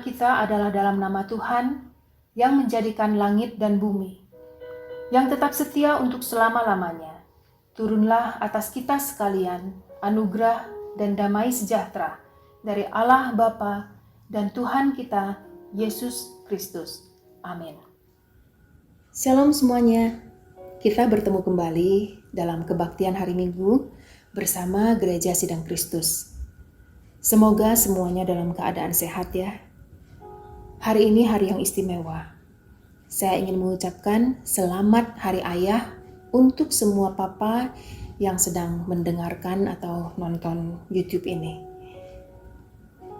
Permohonan kita adalah dalam nama Tuhan yang menjadikan langit dan bumi, yang tetap setia untuk selama-lamanya. Turunlah atas kita sekalian anugerah dan damai sejahtera dari Allah Bapa dan Tuhan kita, Yesus Kristus. Amin. Shalom semuanya. Kita bertemu kembali dalam kebaktian hari Minggu bersama Gereja Sidang Kristus. Semoga semuanya dalam keadaan sehat ya. Hari ini hari yang istimewa. Saya ingin mengucapkan selamat Hari Ayah untuk semua papa yang sedang mendengarkan atau nonton YouTube ini.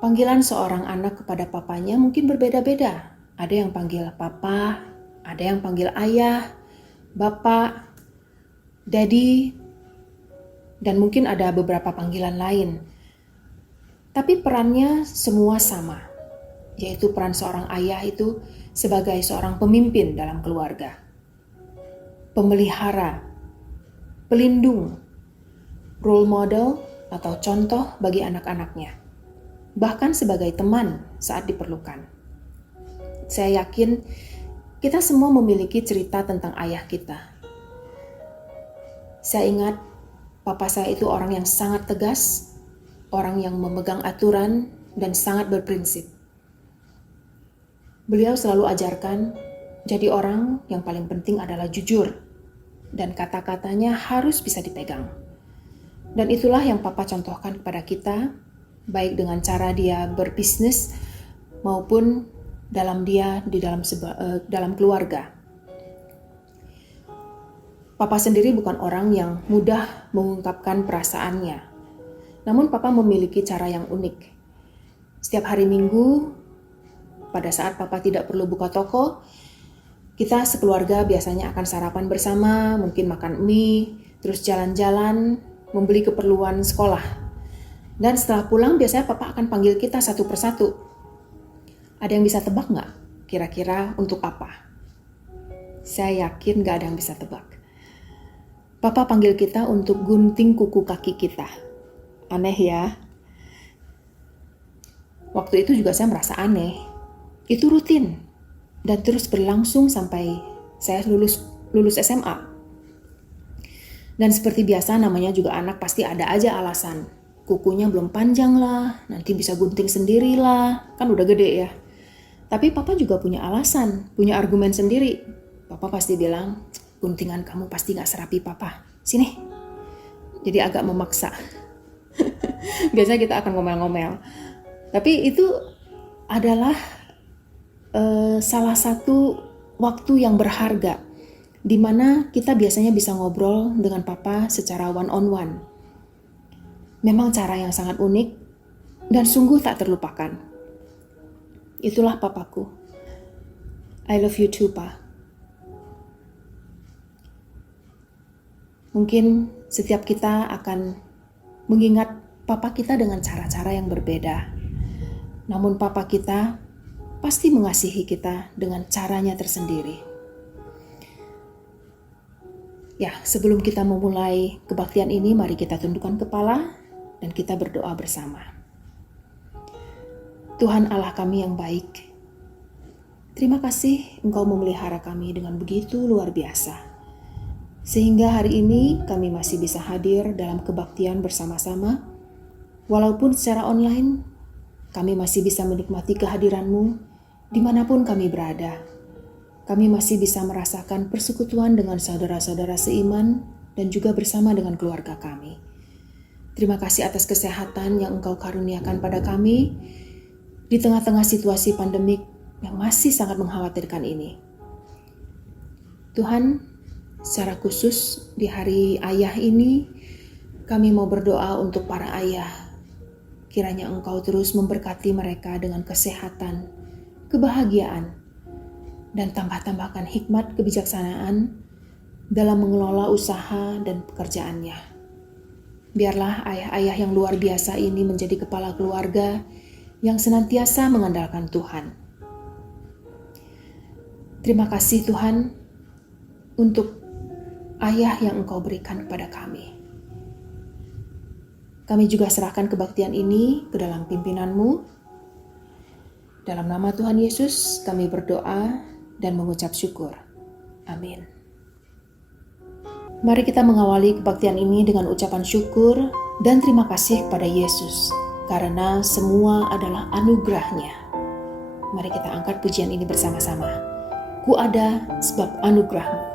Panggilan seorang anak kepada papanya mungkin berbeda-beda. Ada yang panggil papa, ada yang panggil ayah, bapak, daddy, dan mungkin ada beberapa panggilan lain. Tapi perannya semua sama, yaitu peran seorang ayah itu sebagai seorang pemimpin dalam keluarga, pemelihara, pelindung, role model atau contoh bagi anak-anaknya, bahkan sebagai teman saat diperlukan. Saya yakin kita semua memiliki cerita tentang ayah kita. Saya ingat papa saya itu orang yang sangat tegas, orang yang memegang aturan dan sangat berprinsip. Beliau selalu ajarkan, jadi orang yang paling penting adalah jujur, dan kata-katanya harus bisa dipegang. Dan itulah yang papa contohkan kepada kita, baik dengan cara dia berbisnis maupun dalam dalam keluarga. Papa sendiri bukan orang yang mudah mengungkapkan perasaannya. Namun papa memiliki cara yang unik. Setiap hari Minggu, pada saat papa tidak perlu buka toko, kita sekeluarga biasanya akan sarapan bersama, mungkin makan mie, terus jalan-jalan, membeli keperluan sekolah. Dan setelah pulang biasanya papa akan panggil kita satu persatu. Ada yang bisa tebak nggak? Kira-kira untuk apa? Saya yakin nggak ada yang bisa tebak. Papa panggil kita untuk gunting kuku kaki kita. Aneh ya. Waktu itu juga saya merasa aneh. Itu rutin dan terus berlangsung sampai saya lulus SMA. Dan seperti biasa namanya juga anak pasti ada aja alasan. Kukunya belum panjang lah, nanti bisa gunting sendiri lah, kan udah gede ya. Tapi papa juga punya alasan, punya argumen sendiri. Papa pasti bilang, guntingan kamu pasti gak serapi papa. Sini. Jadi agak memaksa. Biasanya kita akan ngomel-ngomel. Tapi itu adalah salah satu waktu yang berharga di mana kita biasanya bisa ngobrol dengan papa secara one-on-one. Memang cara yang sangat unik dan sungguh tak terlupakan. Itulah papaku. I love you too, Pa. Mungkin setiap kita akan mengingat papa kita dengan cara-cara yang berbeda. Namun papa kita pasti mengasihi kita dengan caranya tersendiri. Ya, sebelum kita memulai kebaktian ini, mari kita tundukkan kepala dan kita berdoa bersama. Tuhan Allah kami yang baik, terima kasih Engkau memelihara kami dengan begitu luar biasa. Sehingga hari ini kami masih bisa hadir dalam kebaktian bersama-sama. Walaupun secara online, kami masih bisa menikmati kehadiran-Mu dimanapun kami berada. Kami masih bisa merasakan persekutuan dengan saudara-saudara seiman dan juga bersama dengan keluarga kami. Terima kasih atas kesehatan yang Engkau karuniakan pada kami di tengah-tengah situasi pandemik yang masih sangat mengkhawatirkan ini. Tuhan, secara khusus di hari ayah ini, kami mau berdoa untuk para ayah. Kiranya Engkau terus memberkati mereka dengan kesehatan, kebahagiaan, dan tambah-tambahkan hikmat kebijaksanaan dalam mengelola usaha dan pekerjaannya. Biarlah ayah-ayah yang luar biasa ini menjadi kepala keluarga yang senantiasa mengandalkan Tuhan. Terima kasih Tuhan untuk ayah yang Engkau berikan kepada kami. Kami juga serahkan kebaktian ini ke dalam pimpinan-Mu. Dalam nama Tuhan Yesus kami berdoa dan mengucap syukur. Amin. Mari kita mengawali kebaktian ini dengan ucapan syukur dan terima kasih kepada Yesus, karena semua adalah anugerah-Nya. Mari kita angkat pujian ini bersama-sama. Ku ada sebab anugerah-Mu.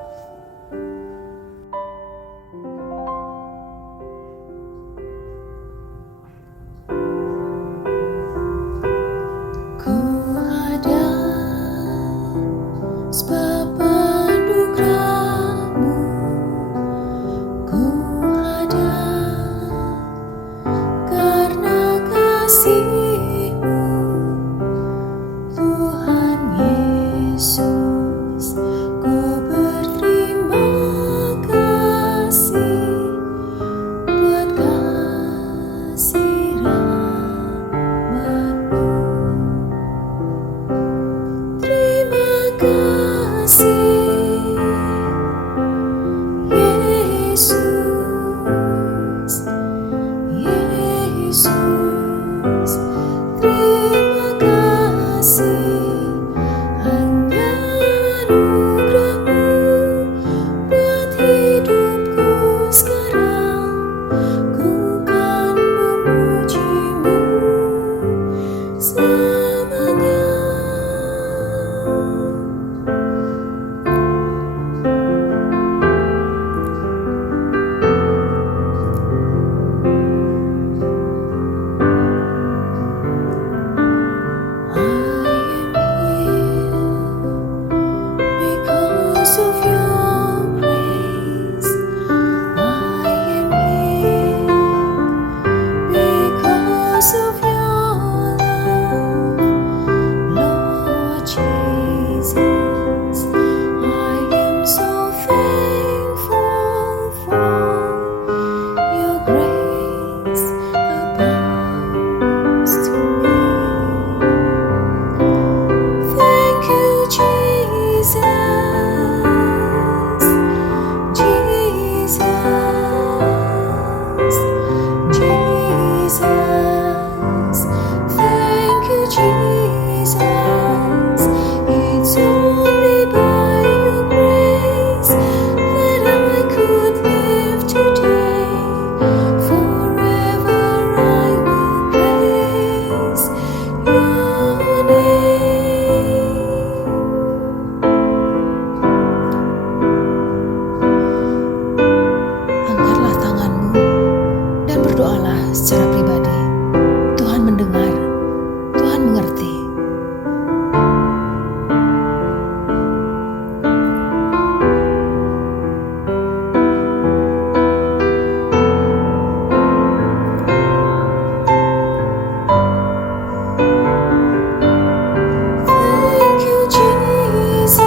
Secara pribadi, Tuhan mendengar, Tuhan mengerti. Thank you, Jesus.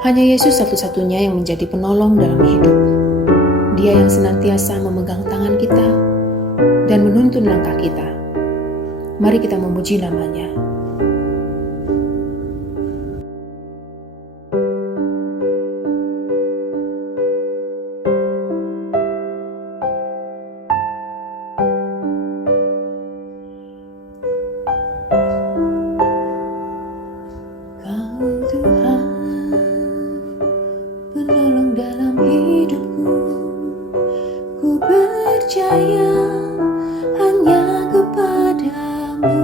Hanya Yesus satu-satunya yang menjadi penolong dalam hidup. Dia yang senantiasa memegang tangan kita dan menuntun langkah kita. Mari kita memuji nama-Nya. Kau percaya hanya kepadamu.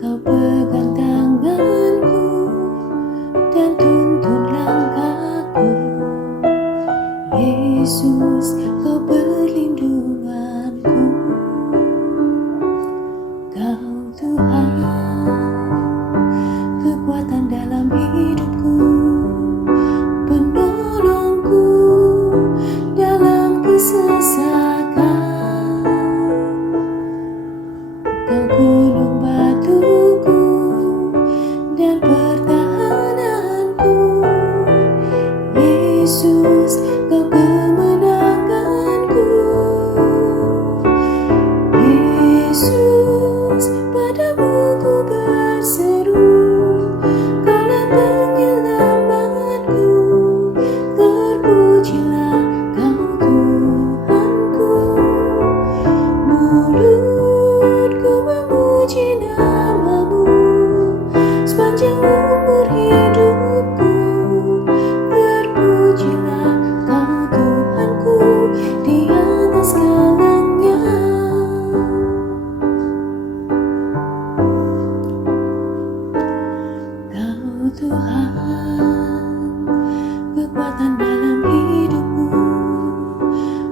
Kau pegang tanganku dan tuntun langkahku. Yesus, kau perlindunganku. Kau Tuhan, kekuatan dalam hidupku, penolongku dalam kesesakan. Kau gunung batuku dan pertahananku. Yesus, kau kemenanganku. Yesus, padamu ku berseru, Kaulah penyelamatku. Terpujilah Kau Tuhanku. Mulutku memuji namamu sepanjang umur hidupku. Terpujilah Kau Tuhanku di atas segalanya. Kau Tuhan, kekuatan dalam hidupku,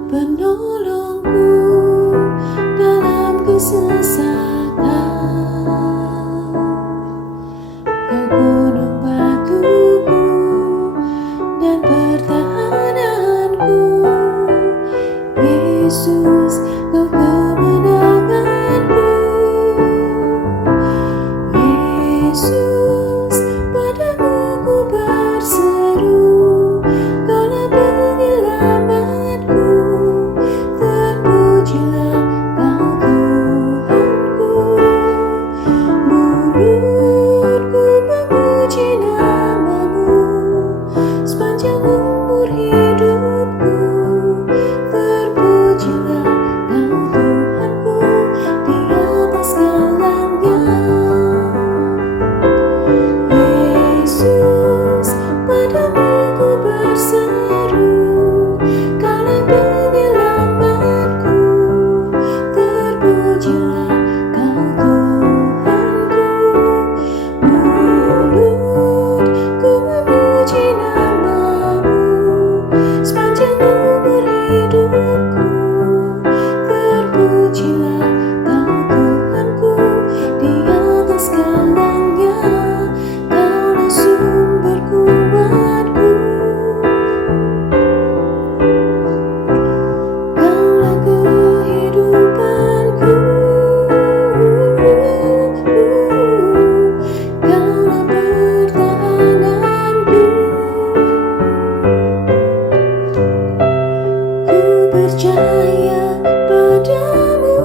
penolongku dalam kesesakan. Kau gunung batuku dan pertahananku. Yesus, kau kemenanganku. Yesus, padamu ku berseru, Kaulah penyelamatku. Terpujilah Kau Tuhanku. Mulutku memuji namamu sepanjang umur hidupku. Terpujilah Kau Tuhanku di atas segalanya. Yesus, padamu ku berseru, Kaulah penyelamatku. Terpujilah Kau Tuhanku. Mulutku memuji namamu sepanjang umur hidupku. Terpujilah Kau Tuhanku di atas segalanya. Kaulah sumber kuatku, Kaulah kehidupanku, Kaulah pertahananku. Ku percaya padamu.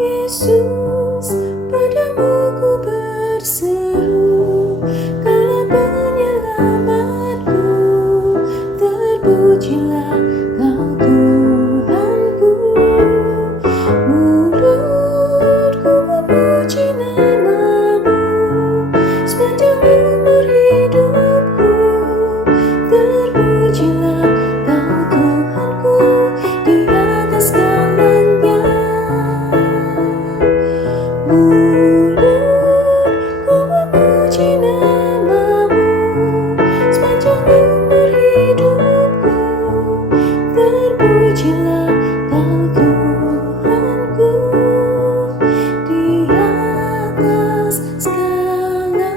Yesus, padamu ku berseru, Kaulah penyelamatku. Terpujilah Kau Tuhanku. Mulutku memuji namamu sepanjang umur hidupku. Terpujilah Kau Tuhanku di atas segalanya. Mulutku memuji namamu sepanjang umur hidupku. Terpujilah Kau Tuhanku di atas segalanya.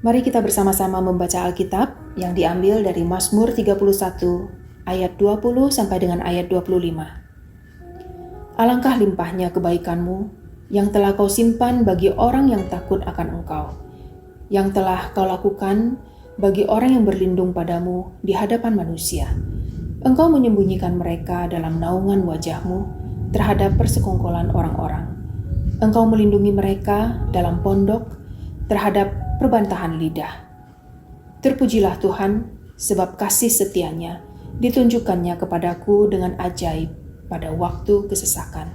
Mari kita bersama-sama membaca Alkitab yang diambil dari Mazmur 31 ayat 20 sampai dengan ayat 25. Alangkah limpahnya kebaikanmu yang telah kau simpan bagi orang yang takut akan Engkau, yang telah kau lakukan bagi orang yang berlindung padamu di hadapan manusia. Engkau menyembunyikan mereka dalam naungan wajah-Mu terhadap persekongkolan orang-orang. Engkau melindungi mereka dalam pondok terhadap perbantahan lidah. Terpujilah Tuhan, sebab kasih setia-Nya ditunjukkannya kepadaku dengan ajaib pada waktu kesesakan.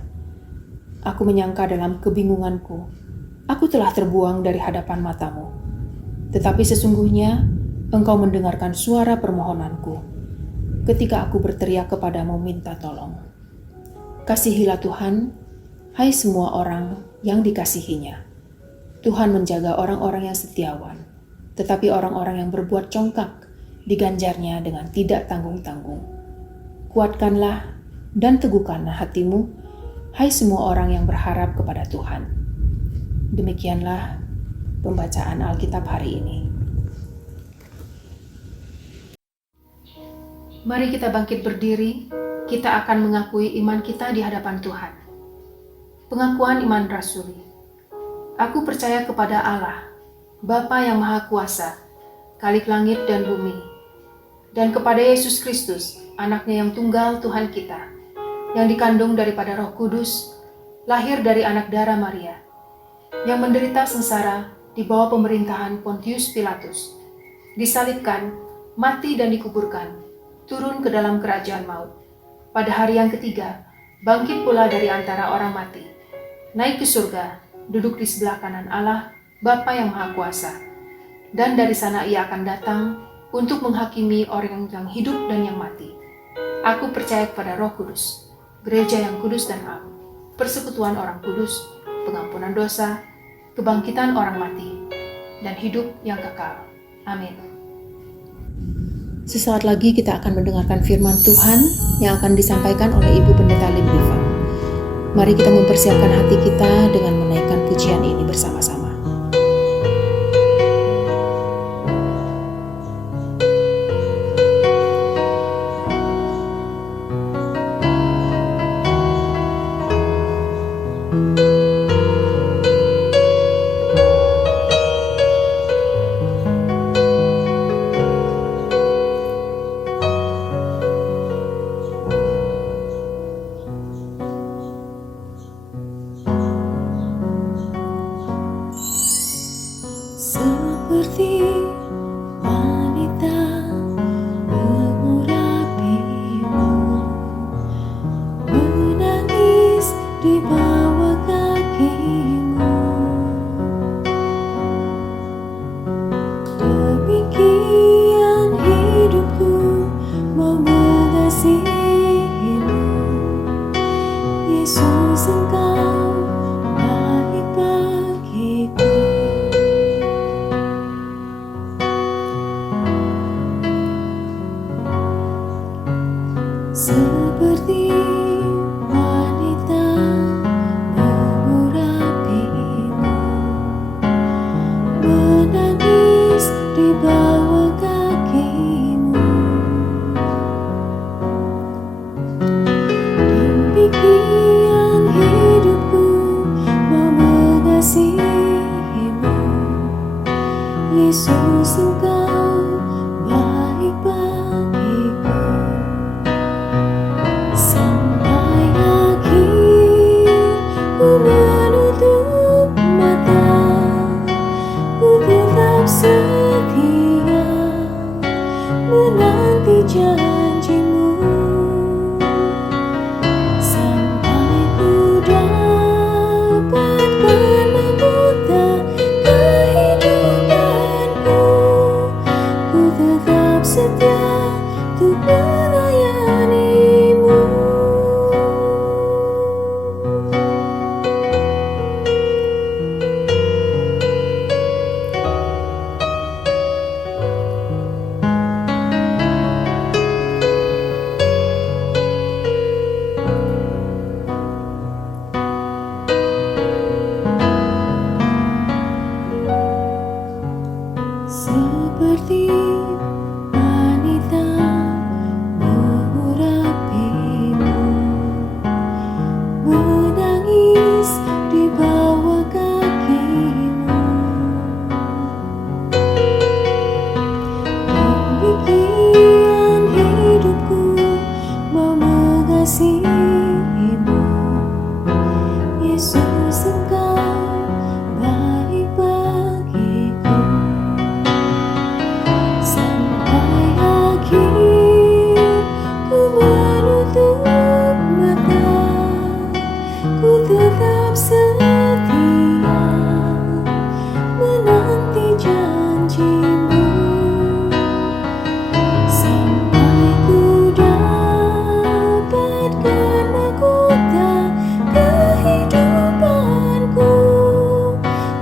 aku menyangka dalam kebingunganku, aku telah terbuang dari hadapan matamu. Tetapi sesungguhnya Engkau mendengarkan suara permohonanku ketika aku berteriak kepadamu minta tolong. Kasihilah Tuhan, hai semua orang yang dikasihinya. Tuhan menjaga orang-orang yang setiawan, tetapi orang-orang yang berbuat congkak diganjarnya dengan tidak tanggung-tanggung. Kuatkanlah dan teguhkanlah hatimu, hai semua orang yang berharap kepada Tuhan. Demikianlah pembacaan Alkitab hari ini. Mari kita bangkit berdiri, kita akan mengakui iman kita di hadapan Tuhan. Pengakuan iman rasuli. Aku percaya kepada Allah, Bapa yang Maha Kuasa, Khalik langit dan bumi, dan kepada Yesus Kristus, anaknya yang tunggal Tuhan kita, yang dikandung daripada Roh Kudus, lahir dari anak darah Maria, yang menderita sengsara di bawah pemerintahan Pontius Pilatus, disalibkan, mati dan dikuburkan, turun ke dalam kerajaan maut. Pada hari yang ketiga, bangkit pula dari antara orang mati, naik ke surga, duduk di sebelah kanan Allah, Bapa yang Maha Kuasa. Dan dari sana ia akan datang untuk menghakimi orang yang hidup dan yang mati. Aku percaya kepada Roh Kudus, gereja yang kudus dan am, persekutuan orang kudus, pengampunan dosa, kebangkitan orang mati, dan hidup yang kekal. Amin. Sesaat lagi kita akan mendengarkan firman Tuhan yang akan disampaikan oleh Ibu Pendeta Lim Riva. Mari kita mempersiapkan hati kita dengan menaikkan pujian ini bersama-sama. Seperti wanita mengurapimu, menangis di bawah kakimu. Demikian hidupku mau mengasihimu, Yesus Engkau baik bagiku. Seperti wanita mengurapimu, menangis di bawah kakimu. Demikian hidupku mau mengasihimu, Yesus Engkau baik bagiku. Sampai akhir ku menutup mata, ku tetap setia menanti janjimu. Sampai ku dapatkan mahkota kehidupanku,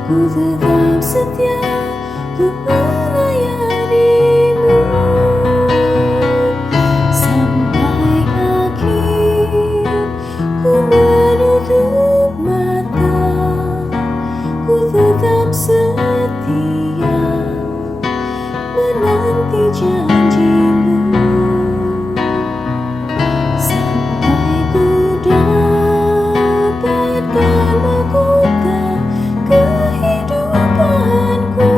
ku tetap setia untuk melayanimu sampai akhir. Ku menutup mata, ku tetap setia menanti janjimu sampai ku dapatkan mahkota kehidupanku.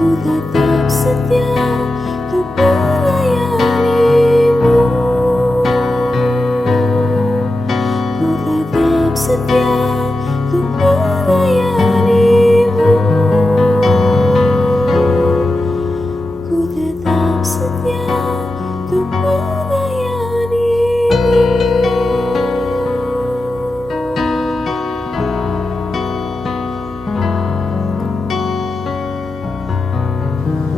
Ku tetap setia untuk melayanimu. Ku tetap setia untuk melayanimu. Ku tetap setia untuk melayanimu.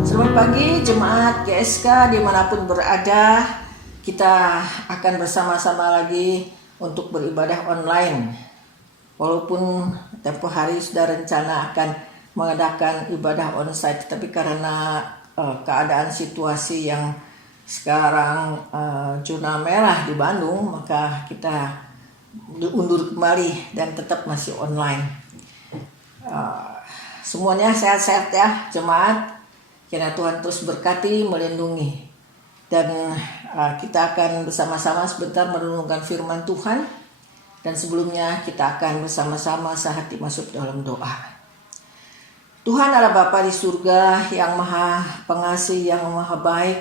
Selamat pagi jemaat GSK dimanapun berada. Kita akan bersama-sama lagi untuk beribadah online. Walaupun tempo hari sudah rencana akan mengadakan ibadah onsite, tapi karena keadaan situasi yang sekarang zona merah di Bandung, maka kita diundur kembali dan tetap masih online. Semuanya sehat-sehat ya jemaat. Kiranya Tuhan terus berkati, melindungi. Dan kita akan bersama-sama sebentar merenungkan firman Tuhan. Dan sebelumnya kita akan bersama-sama sehati masuk dalam doa. Tuhan Allah Bapa di surga yang maha pengasih, yang maha baik.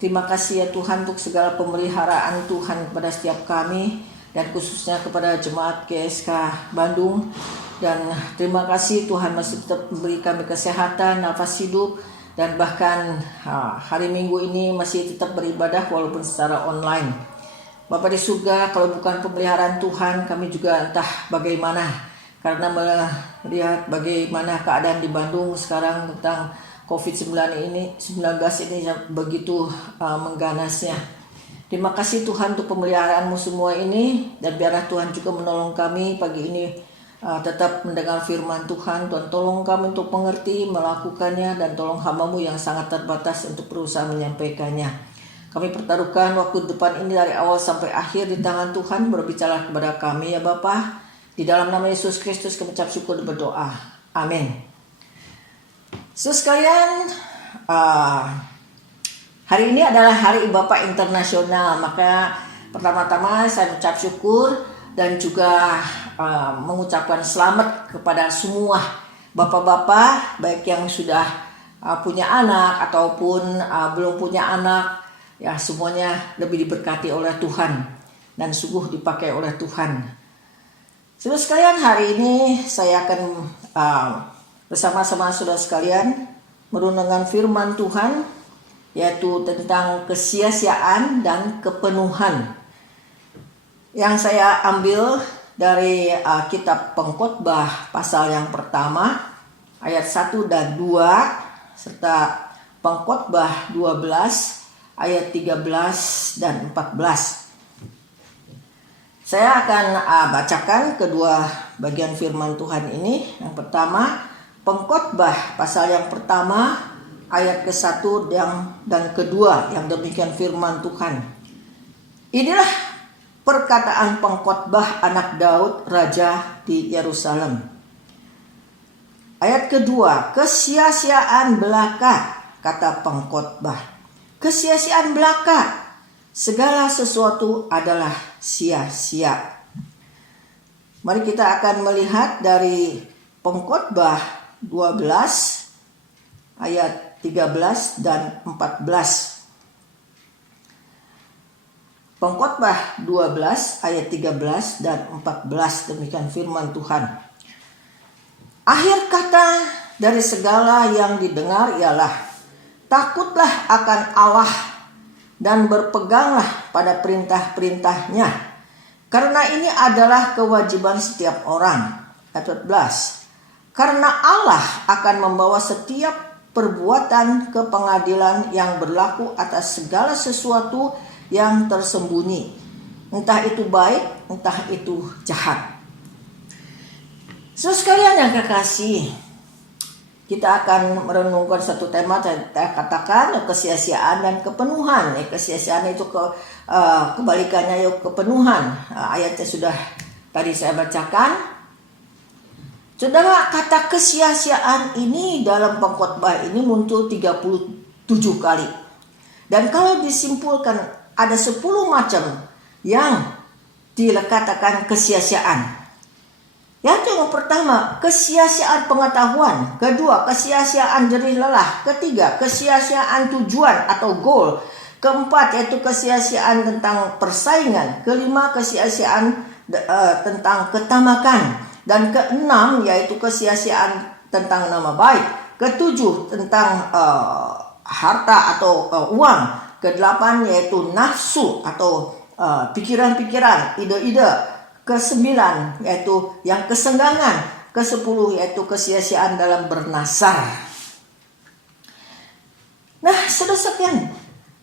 Terima kasih ya Tuhan untuk segala pemeliharaan Tuhan kepada setiap kami. Dan khususnya kepada jemaat GSK Bandung. Dan terima kasih Tuhan masih tetap memberi kami kesehatan, nafas hidup. Dan bahkan hari Minggu ini masih tetap beribadah walaupun secara online. Bapa di surga, kalau bukan pemeliharaan Tuhan, kami juga entah bagaimana. Karena melihat bagaimana keadaan di Bandung sekarang tentang COVID-19 ini begitu mengganasnya. Terima kasih Tuhan untuk pemeliharaan-Mu semua ini. Dan biarlah Tuhan juga menolong kami pagi ini tetap mendengar firman Tuhan. Tuhan tolong kami untuk mengerti, melakukannya, dan tolong hamba-Mu yang sangat terbatas untuk berusaha menyampaikannya. Kami pertaruhkan waktu depan ini dari awal sampai akhir di tangan Tuhan. Berbicara kepada kami ya Bapa. Di dalam nama Yesus Kristus kami ucap syukur dan berdoa. Amin. Saudara sekalian, hari ini adalah Hari Bapa Internasional. Maka pertama-tama saya ucap syukur dan juga mengucapkan selamat kepada semua bapak-bapak, baik yang sudah punya anak ataupun belum punya anak, ya semuanya lebih diberkati oleh Tuhan dan sungguh dipakai oleh Tuhan. Saudara sekalian, hari ini saya akan bersama-sama saudara sekalian merenungkan firman Tuhan, yaitu tentang kesia-siaan dan kepenuhan. Yang saya ambil dari kitab Pengkhotbah pasal yang pertama ayat 1 dan 2 serta Pengkhotbah 12 ayat 13 dan 14. Saya akan bacakan kedua bagian firman Tuhan ini. Yang pertama, Pengkhotbah pasal yang pertama ayat ke-1 dan kedua, yang demikian firman Tuhan. Inilah perkataan pengkhotbah anak Daud, raja di Yerusalem. Ayat kedua, kesia-siaan belaka, kata pengkhotbah. Kesia-siaan belaka, segala sesuatu adalah sia-sia. Mari kita akan melihat dari Pengkhotbah 12 ayat 13 dan 14. Pengkhotbah 12 ayat 13 dan 14, demikian firman Tuhan. Akhir kata dari segala yang didengar ialah takutlah akan Allah dan berpeganglah pada perintah-perintahnya, karena ini adalah kewajiban setiap orang. Ayat 14. Karena Allah akan membawa setiap perbuatan ke pengadilan yang berlaku atas segala sesuatu yang tersembunyi, entah itu baik, entah itu jahat. Saudara sekalian yang kekasih, kita akan merenungkan satu tema yang saya katakan kesia-siaan dan kepenuhan. Kesia-siaan itu kebalikannya yaitu kepenuhan. Ayatnya sudah tadi saya bacakan. Saudara, kata kesia-siaan ini dalam pengkhotbah ini muncul 37 kali. Dan kalau disimpulkan ada 10 macam yang dikatakan kesia-siaan. Yang pertama, kesia-siaan pengetahuan. Kedua, kesia-siaan jerih lelah. Ketiga, kesia-siaan tujuan atau goal. Keempat, yaitu kesia-siaan tentang persaingan. Kelima, kesia-siaan tentang ketamakan. Dan keenam, yaitu kesia-siaan tentang nama baik. Ketujuh, tentang harta atau uang. Kedelapan, yaitu nafsu atau pikiran-pikiran, ide-ide. Kesembilan, yaitu yang kesenggangan. Kesepuluh, yaitu kesia-siaan dalam bernasar. Nah, saudara sekalian,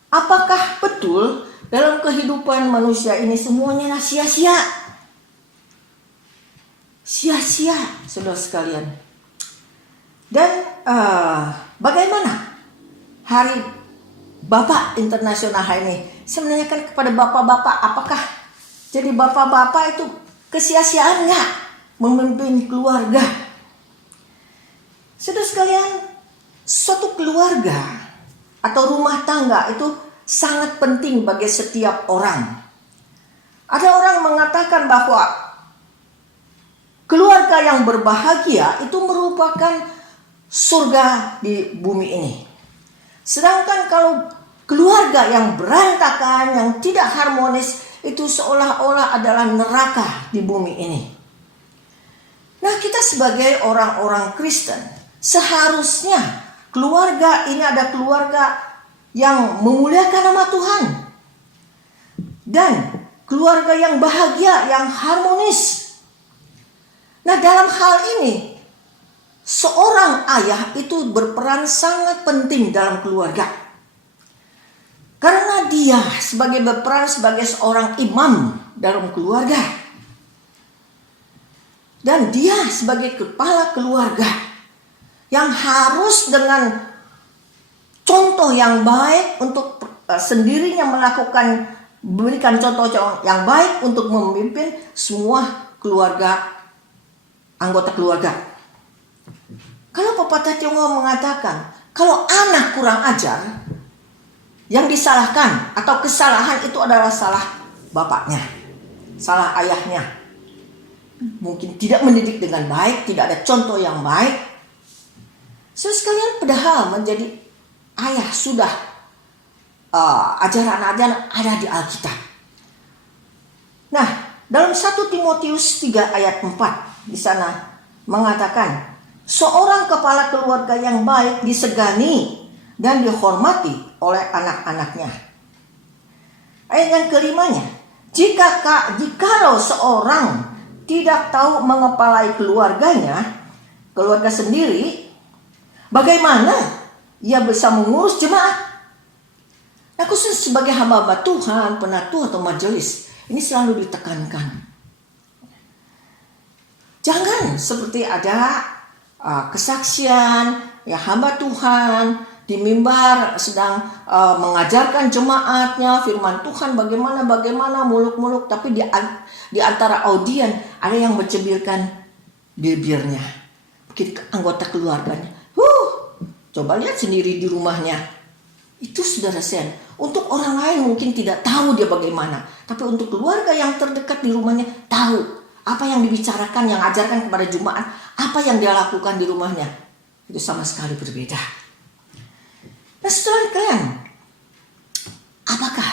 apakah betul dalam kehidupan manusia ini semuanya sia-sia? Sia-sia, saudara sekalian. Dan bagaimana Hari Bapak Internasional hari ini? Saya menanyakan kepada bapak-bapak, apakah jadi bapak-bapak itu kesia-siaan nggak memimpin keluarga? Saudara sekalian, suatu keluarga atau rumah tangga itu sangat penting bagi setiap orang. Ada orang mengatakan bahwa keluarga yang berbahagia itu merupakan surga di bumi ini. Sedangkan kalau keluarga yang berantakan, yang tidak harmonis, itu seolah-olah adalah neraka di bumi ini. Nah, kita sebagai orang-orang Kristen, seharusnya keluarga ini ada keluarga yang memuliakan nama Tuhan. Dan keluarga yang bahagia, yang harmonis. Nah, dalam hal ini, seorang ayah itu berperan sangat penting dalam keluarga. Karena dia berperan sebagai seorang imam dalam keluarga. Dan dia sebagai kepala keluarga yang harus dengan contoh yang baik untuk sendirinya memberikan contoh yang baik untuk memimpin semua keluarga, anggota keluarga. Kalau pepatah Tionghoa mengatakan, kalau anak kurang ajar, yang disalahkan atau kesalahan itu adalah salah bapaknya, salah ayahnya. Mungkin tidak mendidik dengan baik, tidak ada contoh yang baik. Sekalian padahal menjadi ayah sudah ajaran-ajaran ada di Alkitab. Nah, dalam 1 Timotius 3 ayat 4 di sana mengatakan, seorang kepala keluarga yang baik disegani dan dihormati oleh anak-anaknya. Ayat yang kelimanya, jikalau seorang tidak tahu mengepalai keluarganya, keluarga sendiri, bagaimana ia bisa mengurus jemaat? Nah, khusus sebagai hamba Tuhan, penatua atau majelis, ini selalu ditekankan. Jangan seperti ada kesaksian, ya hamba Tuhan di mimbar sedang mengajarkan jemaatnya firman Tuhan bagaimana muluk-muluk, tapi di antara audien ada yang mencibirkan bibirnya. Mungkin anggota keluarganya. Coba lihat sendiri di rumahnya. Itu saudara sen. Untuk orang lain mungkin tidak tahu dia bagaimana, tapi untuk keluarga yang terdekat di rumahnya tahu apa yang dibicarakan, yang ajarkan kepada jemaat, apa yang dia lakukan di rumahnya. Itu sama sekali berbeda. Nah, saudara kalian, apakah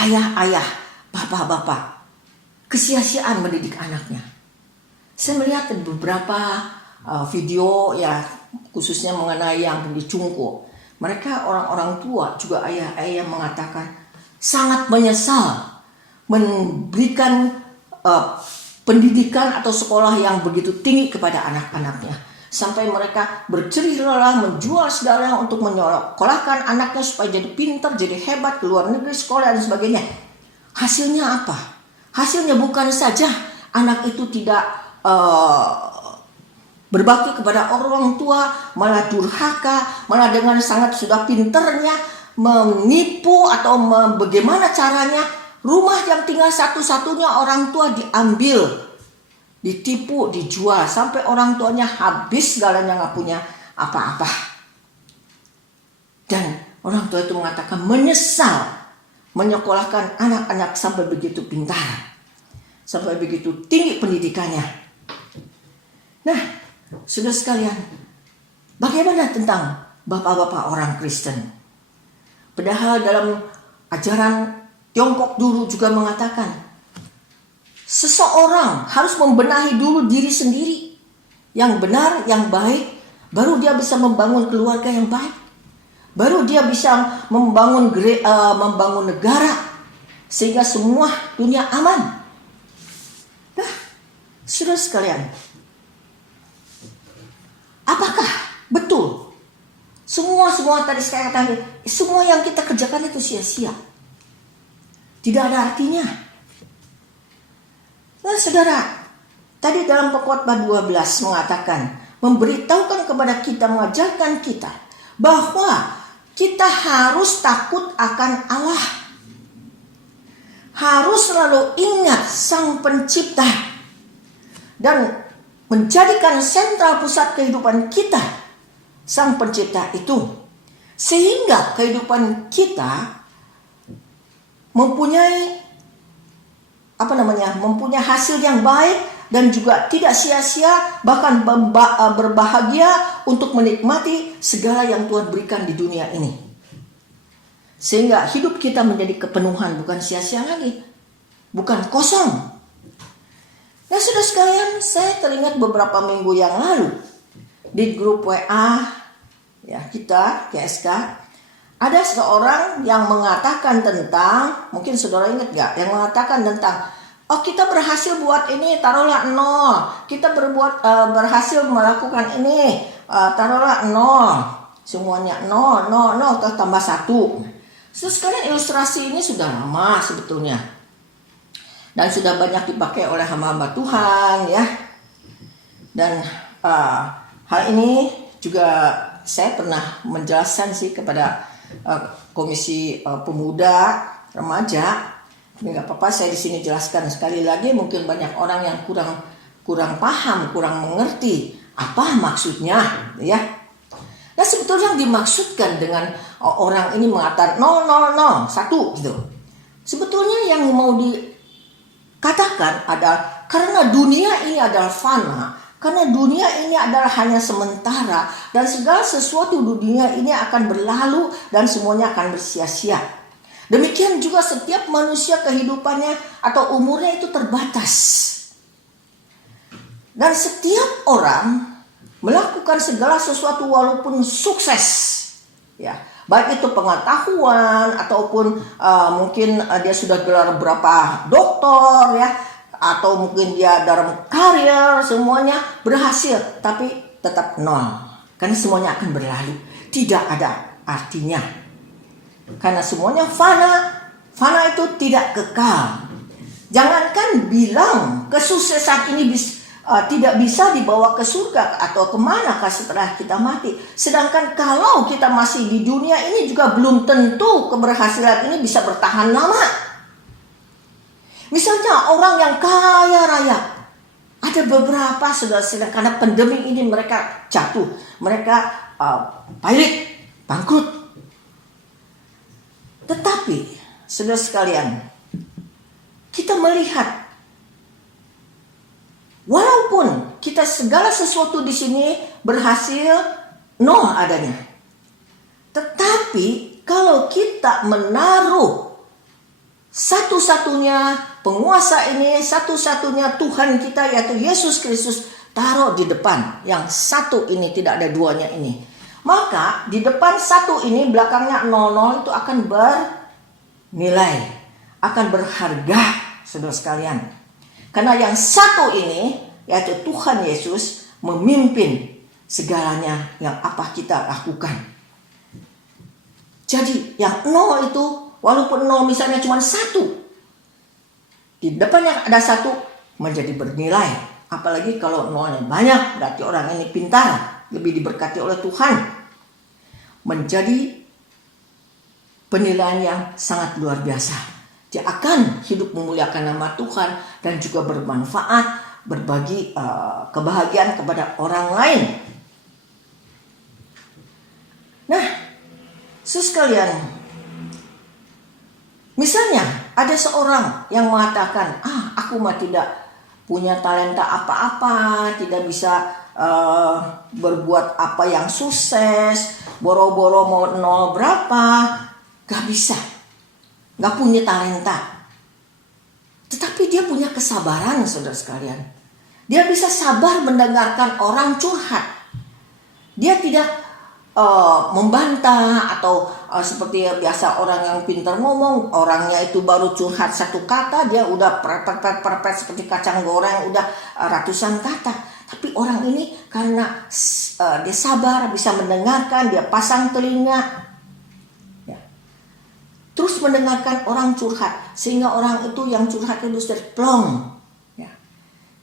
ayah-ayah, bapak-bapak kesia-siaan mendidik anaknya? Saya melihat beberapa video ya, khususnya mengenai yang di Cungko. Mereka orang-orang tua juga ayah-ayah yang mengatakan sangat menyesal memberikan pendidikan atau sekolah yang begitu tinggi kepada anak-anaknya. Sampai mereka berjerih lelah menjual segalanya untuk menyekolahkan anaknya supaya jadi pintar, jadi hebat, keluar negeri sekolah dan sebagainya. Hasilnya apa? Hasilnya bukan saja anak itu tidak berbakti kepada orang tua, malah durhaka, malah dengan sangat sudah pinternya menipu atau bagaimana caranya rumah yang tinggal satu-satunya orang tua diambil, ditipu, dijual sampai orang tuanya habis segalanya, nggak punya apa-apa. Dan orang tua itu mengatakan menyesal menyekolahkan anak-anak sampai begitu pintar, sampai begitu tinggi pendidikannya. Nah, saudara sekalian, bagaimana tentang bapak-bapak orang Kristen? Padahal dalam ajaran Tiongkok dulu juga mengatakan seseorang harus membenahi dulu diri sendiri yang benar, yang baik, baru dia bisa membangun keluarga yang baik, baru dia bisa membangun negara sehingga semua dunia aman. Nah, saudara sekalian, apakah betul semua tadi saya katakan, semua yang kita kerjakan itu sia-sia? Tidak ada artinya. Nah, saudara, tadi dalam Pengkhotbah 12 mengatakan, memberitahukan kepada kita, mengajarkan kita bahwa kita harus takut akan Allah. Harus selalu ingat Sang Pencipta dan menjadikan sentral pusat kehidupan kita Sang Pencipta itu, sehingga kehidupan kita mempunyai mempunyai hasil yang baik dan juga tidak sia-sia, bahkan berbahagia untuk menikmati segala yang Tuhan berikan di dunia ini, sehingga hidup kita menjadi kepenuhan, bukan sia-sia lagi, bukan kosong. Nah, saudara sekalian, saya teringat beberapa minggu yang lalu di grup WA ya kita GSK, ada seorang yang mengatakan tentang, mungkin saudara ingat gak, yang mengatakan tentang, oh kita berhasil buat ini, taruhlah 0, kita berhasil melakukan ini, taruhlah 0, semuanya 0, terus tambah 1. Terus kalian, ilustrasi ini sudah lama sebetulnya dan sudah banyak dipakai oleh hamba-hamba Tuhan ya. Dan hal ini juga saya pernah menjelaskan sih kepada komisi pemuda remaja. Nggak apa-apa, saya di sini jelaskan sekali lagi. Mungkin banyak orang yang kurang paham, kurang mengerti apa maksudnya ya. Nah, sebetulnya yang dimaksudkan dengan orang ini mengatakan 0, 1 gitu, sebetulnya yang mau dikatakan adalah karena dunia ini adalah fana, karena dunia ini adalah hanya sementara, dan segala sesuatu di dunia ini akan berlalu dan semuanya akan bersia-sia. Demikian juga setiap manusia kehidupannya atau umurnya itu terbatas. Dan setiap orang melakukan segala sesuatu walaupun sukses, ya, baik itu pengetahuan ataupun mungkin dia sudah gelar berapa doktor ya, atau mungkin dia dalam karir semuanya berhasil, tapi tetap 0 karena semuanya akan berlalu, tidak ada artinya, karena semuanya fana itu tidak kekal. Jangankan bilang kesuksesan ini tidak bisa dibawa ke surga atau kemanakah setelah kita mati. Sedangkan kalau kita masih di dunia ini juga belum tentu keberhasilan ini bisa bertahan lama. Misalnya orang yang kaya raya, ada beberapa saudara-saudara karena pandemi ini mereka jatuh, mereka balik, bangkrut. Tetapi saudara sekalian, kita melihat walaupun kita segala sesuatu di sini berhasil 0 adanya, tetapi kalau kita menaruh satu-satunya penguasa ini, satu-satunya Tuhan kita yaitu Yesus Kristus taruh di depan, yang satu ini tidak ada duanya ini, maka di depan satu ini belakangnya 00 itu akan bernilai, akan berharga saudara sekalian. Karena yang satu ini, yaitu Tuhan Yesus, memimpin segalanya yang apa kita lakukan. Jadi yang 0 itu, walaupun 0 misalnya cuma 1, di depannya ada 1 menjadi bernilai. apalagi kalau nolnya banyak, berarti orang ini pintar, lebih diberkati oleh Tuhan. Menjadi penilaian yang sangat luar biasa. Dia akan hidup memuliakan nama Tuhan dan juga bermanfaat, berbagi kebahagiaan kepada orang lain. Nah, sekalian, misalnya ada seorang yang mengatakan, aku mah tidak punya talenta apa-apa, tidak bisa berbuat apa yang sukses, boro-boro mau nol berapa, gak bisa, gak punya talenta. Tetapi dia punya kesabaran, saudara sekalian. Dia bisa sabar mendengarkan orang curhat. Dia tidak membantah atau seperti biasa orang yang pintar ngomong, orangnya itu baru curhat satu kata, dia udah perpet seperti kacang goreng, udah ratusan kata. Tapi orang ini karena dia sabar, bisa mendengarkan, dia pasang telinga, ya, terus mendengarkan orang curhat, sehingga orang itu yang curhat itu sudah plong. Ya.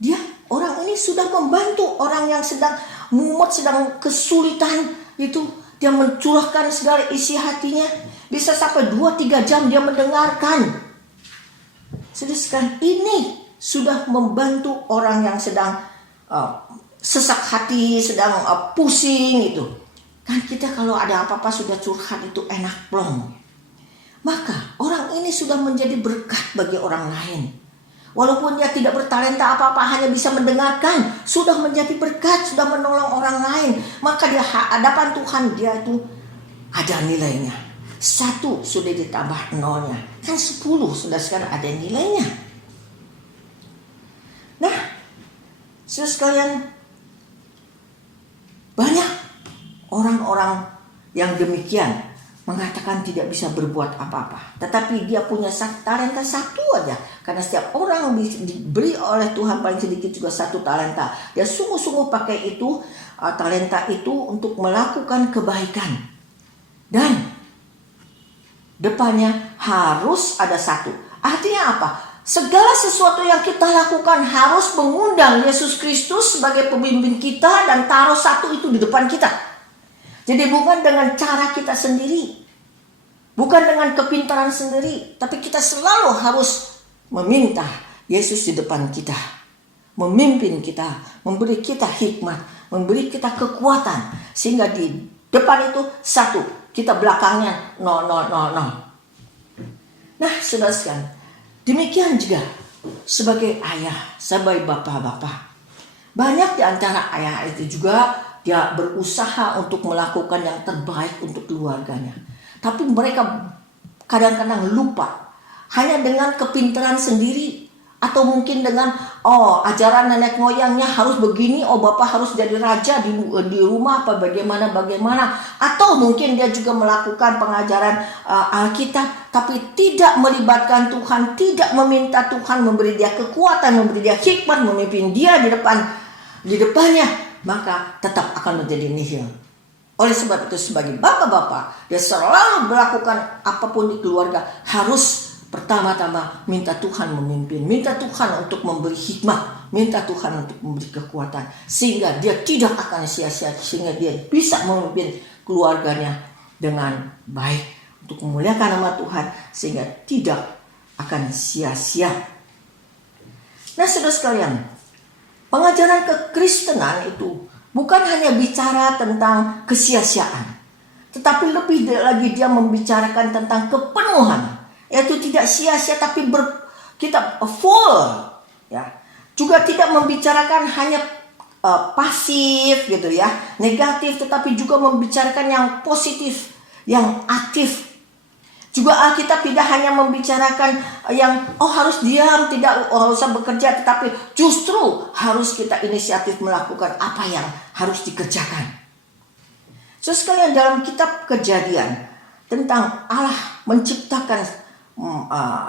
Dia orang ini sudah membantu orang yang sedang mumet, sedang kesulitan. Itu dia mencurahkan segala isi hatinya. Bisa sampai 2-3 jam dia mendengarkan. Sedangkan ini sudah membantu orang yang sedang sesak hati, sedang pusing itu. Kan kita kalau ada apa-apa sudah curhat itu enak plong. Maka orang ini sudah menjadi berkat bagi orang lain. Walaupun dia tidak bertalenta apa-apa, hanya bisa mendengarkan, sudah menjadi berkat, sudah menolong orang lain. Maka di hadapan Tuhan dia itu ada nilainya. 1 sudah ditambah nolnya, kan 10 sudah sekarang ada nilainya. Nah, sekalian, banyak orang-orang yang demikian mengatakan tidak bisa berbuat apa-apa, tetapi dia punya talenta 1 aja. Karena setiap orang diberi oleh Tuhan paling sedikit juga 1 talenta. Dia sungguh-sungguh pakai itu, talenta itu untuk melakukan kebaikan. Dan depannya harus ada 1. Artinya apa? Segala sesuatu yang kita lakukan harus mengundang Yesus Kristus sebagai pembimbing kita dan taruh 1 itu di depan kita. Jadi bukan dengan cara kita sendiri, bukan dengan kepintaran sendiri, tapi kita selalu harus meminta Yesus di depan kita, memimpin kita, memberi kita hikmat, memberi kita kekuatan, sehingga di depan itu 1, kita belakangnya 0, 0, 0, 0. Nah, saudara sekalian, demikian juga sebagai ayah, sebagai bapak-bapak. Banyak di antara ayah itu juga dia berusaha untuk melakukan yang terbaik untuk keluarganya. Tapi mereka kadang-kadang lupa. Hanya dengan kepintaran sendiri. Atau mungkin dengan ajaran nenek moyangnya harus begini. Bapak harus jadi raja di rumah apa bagaimana. Atau mungkin dia juga melakukan pengajaran Alkitab. Tapi tidak melibatkan Tuhan. Tidak meminta Tuhan memberi dia kekuatan. Memberi dia hikmat. Memimpin dia di depannya. Maka tetap akan menjadi nihil. Oleh sebab itu sebagai bapak-bapak, dia selalu melakukan apapun di keluarga harus pertama-tama minta Tuhan memimpin, minta Tuhan untuk memberi hikmah, minta Tuhan untuk memberi kekuatan, sehingga dia tidak akan sia-sia, sehingga dia bisa memimpin keluarganya dengan baik untuk memuliakan nama Tuhan, sehingga tidak akan sia-sia. Nah, saudara sekalian, pengajaran kekristenan itu bukan hanya bicara tentang kesia-siaan, tetapi lebih lagi dia membicarakan tentang kepenuhan, yaitu tidak sia-sia tapi kita full, ya. Juga tidak membicarakan hanya pasif gitu ya, negatif, tetapi juga membicarakan yang positif, yang aktif. Juga Alkitab tidak hanya membicarakan yang harus diam, tidak usah bekerja, tetapi justru harus kita inisiatif melakukan apa yang harus dikerjakan. So sekalian, dalam kitab Kejadian tentang Allah menciptakan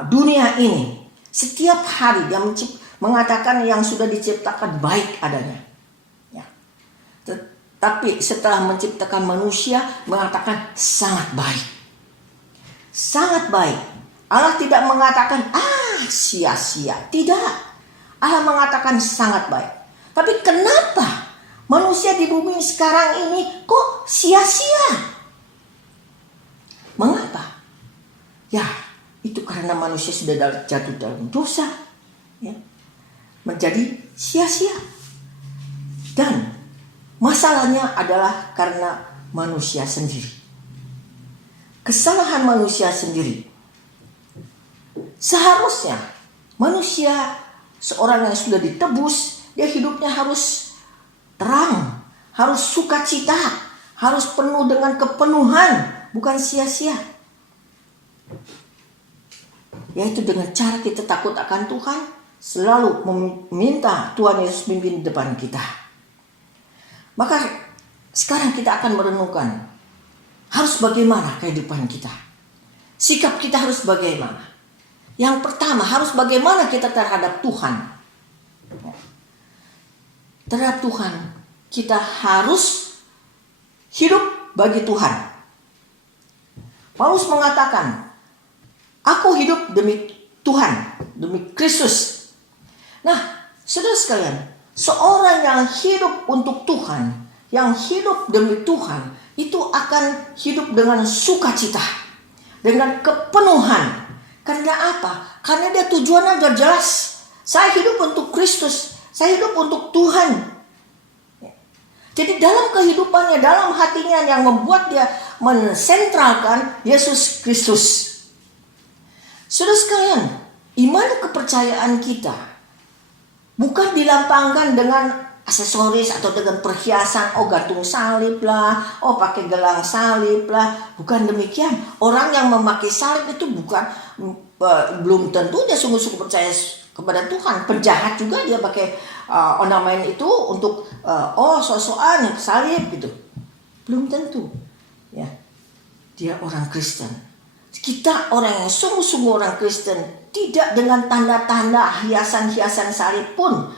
dunia ini, setiap hari dia mengatakan yang sudah diciptakan baik adanya. Ya. Tapi setelah menciptakan manusia mengatakan sangat baik. Sangat baik. Allah tidak mengatakan sia-sia. Tidak. Allah mengatakan sangat baik. Tapi kenapa manusia di bumi sekarang ini kok sia-sia? Mengapa? Ya, itu karena manusia sudah jatuh dalam dosa, ya, menjadi sia-sia. Dan masalahnya adalah karena manusia sendiri. Kesalahan manusia sendiri. Seharusnya manusia, seorang yang sudah ditebus, dia hidupnya harus terang, harus sukacita, harus penuh dengan kepenuhan, bukan sia-sia. Yaitu dengan cara kita takut akan Tuhan, selalu meminta Tuhan Yesus pimpin di depan kita. Maka sekarang kita akan merenungkan, harus bagaimana kehidupan kita? Sikap kita harus bagaimana? Yang pertama, harus bagaimana kita terhadap Tuhan? Terhadap Tuhan, kita harus hidup bagi Tuhan. Paulus mengatakan, aku hidup demi Tuhan, demi Kristus. Nah, saudara sekalian, seorang yang hidup untuk Tuhan, yang hidup demi Tuhan, itu akan hidup dengan sukacita, dengan kepenuhan. Karena apa? Karena dia tujuannya sudah jelas. Saya hidup untuk Kristus, saya hidup untuk Tuhan. Jadi dalam kehidupannya, dalam hatinya yang membuat dia mensentralkan Yesus Kristus. Saudara sekalian, iman kepercayaan kita bukan dilampangkan dengan aksesoris atau dengan perhiasan, oh gantung salib lah, oh pakai gelang salib lah. Bukan demikian. Orang yang memakai salib itu bukan belum tentu dia sungguh-sungguh percaya kepada Tuhan. Penjahat juga dia pakai ornamen itu untuk sok-sokan salib gitu. Belum tentu. Ya. Dia orang Kristen. Kita orang yang sungguh-sungguh orang Kristen, tidak dengan tanda-tanda hiasan-hiasan salib pun,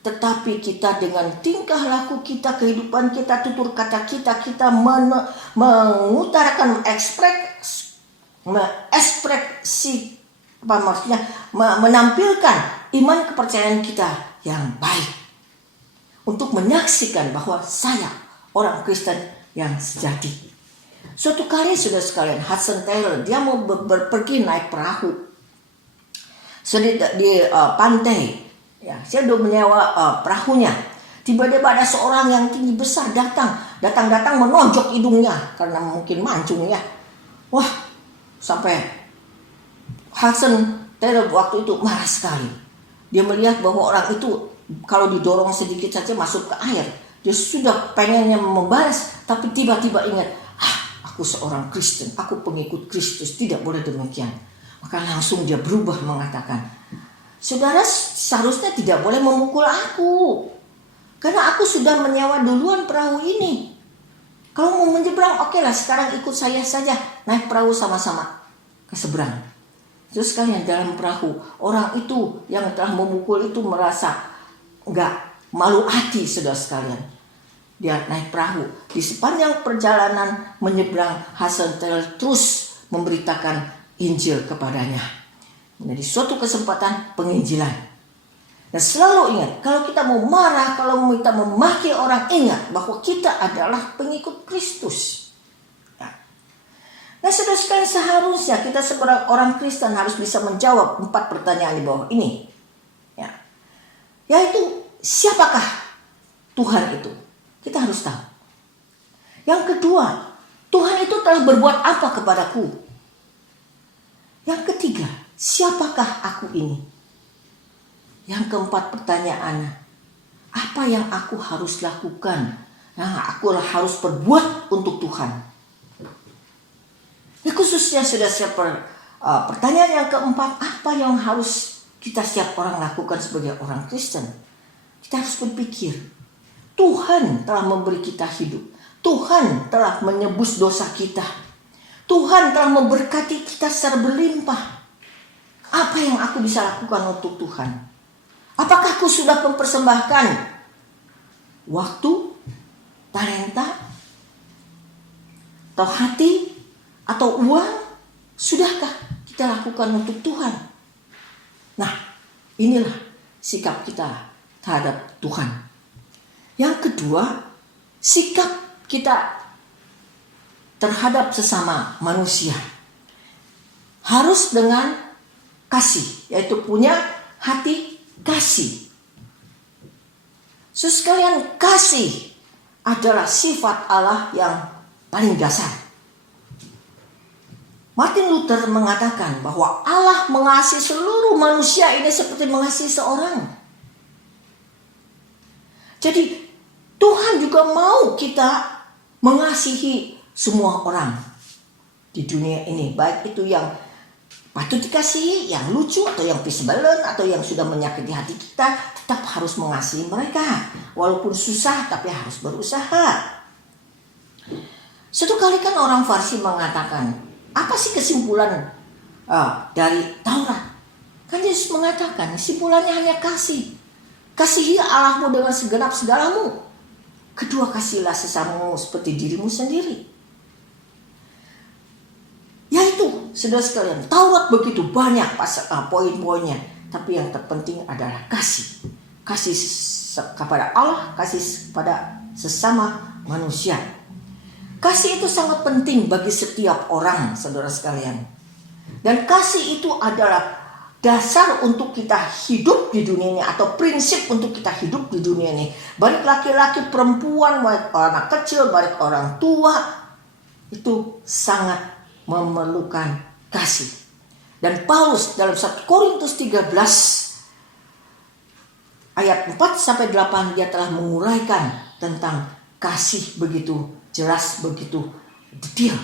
tetapi kita dengan tingkah laku kita, kehidupan kita, tutur kata kita, kita mengutarakan mengekspresi, apa maksudnya, menampilkan iman kepercayaan kita yang baik, untuk menyaksikan bahwa saya orang Kristen yang sejati. Suatu kali saudara sekalian, Hudson Taylor, dia mau pergi naik perahu di pantai. Ya, saya udah menyewa perahunya. Tiba-tiba ada seorang yang tinggi besar datang menonjok hidungnya karena mungkin mancung ya. Wah, sampai Hudson Taylor waktu itu marah sekali. Dia melihat bahwa orang itu kalau didorong sedikit saja masuk ke air. Dia sudah pengennya membalas, tapi tiba-tiba ingat, aku seorang Kristen, aku pengikut Kristus, tidak boleh demikian. Maka langsung dia berubah mengatakan, saudara seharusnya tidak boleh memukul aku, karena aku sudah menyewa duluan perahu ini. Kalau mau menyeberang, oke lah, sekarang ikut saya saja, naik perahu sama-sama ke seberang. Terus kalian dalam perahu, orang itu yang telah memukul itu merasa enggak, malu hati saudara sekalian. Dia naik perahu, di sepanjang perjalanan menyeberang, Hudson Taylor terus memberitakan Injil kepadanya. Menjadi suatu kesempatan penginjilan. Dan selalu ingat, kalau kita mau marah, kalau kita memaki orang, ingat bahwa kita adalah pengikut Kristus. Nah, saudara sekalian, seharusnya kita sebagai orang Kristen harus bisa menjawab 4 pertanyaan di bawah ini. Ya. Yaitu, siapakah Tuhan itu? Kita harus tahu. Yang kedua, Tuhan itu telah berbuat apa kepadaku? Yang ketiga, siapakah aku ini? Yang keempat pertanyaannya, apa yang aku harus lakukan? Nah, aku harus berbuat untuk Tuhan. Ya, khususnya sudah siap pertanyaan yang keempat, apa yang harus kita setiap orang lakukan sebagai orang Kristen? Kita harus berpikir, Tuhan telah memberi kita hidup. Tuhan telah menebus dosa kita. Tuhan telah memberkati kita secara berlimpah. Apa yang aku bisa lakukan untuk Tuhan? Apakah aku sudah mempersembahkan waktu, talenta, atau hati, atau uang? Sudahkah kita lakukan untuk Tuhan? Nah, inilah sikap kita terhadap Tuhan. Yang kedua, sikap kita terhadap sesama manusia harus dengan kasih, yaitu punya hati kasih. Sekalian, kasih adalah sifat Allah yang paling dasar. Martin Luther mengatakan bahwa Allah mengasihi seluruh manusia ini seperti mengasihi seorang. Jadi Tuhan juga mau kita mengasihi semua orang di dunia ini, baik itu yang patut dikasihi, yang lucu, atau yang pisbelen, atau yang sudah menyakiti hati kita, tetap harus mengasihi mereka. Walaupun susah, tapi harus berusaha. Suatu kali kan orang Farsi mengatakan, apa sih kesimpulan dari Taurat? Kan Yesus mengatakan, kesimpulannya hanya kasih. Kasihi Allahmu dengan segenap segalamu. Kedua, kasihlah sesamamu seperti dirimu sendiri. Yaitu, saudara sekalian, Taurat begitu banyak poin-poinnya, tapi yang terpenting adalah kasih. Kasih kepada Allah, kasih kepada sesama manusia. Kasih itu sangat penting bagi setiap orang, saudara sekalian. Dan kasih itu adalah dasar untuk kita hidup di dunia ini, atau prinsip untuk kita hidup di dunia ini. Baik laki-laki, perempuan, baik anak kecil, baik orang tua, itu sangat memerlukan kasih. Dan Paulus dalam 1 Korintus 13 ayat 4-8 dia telah menguraikan tentang kasih begitu jelas, begitu detail.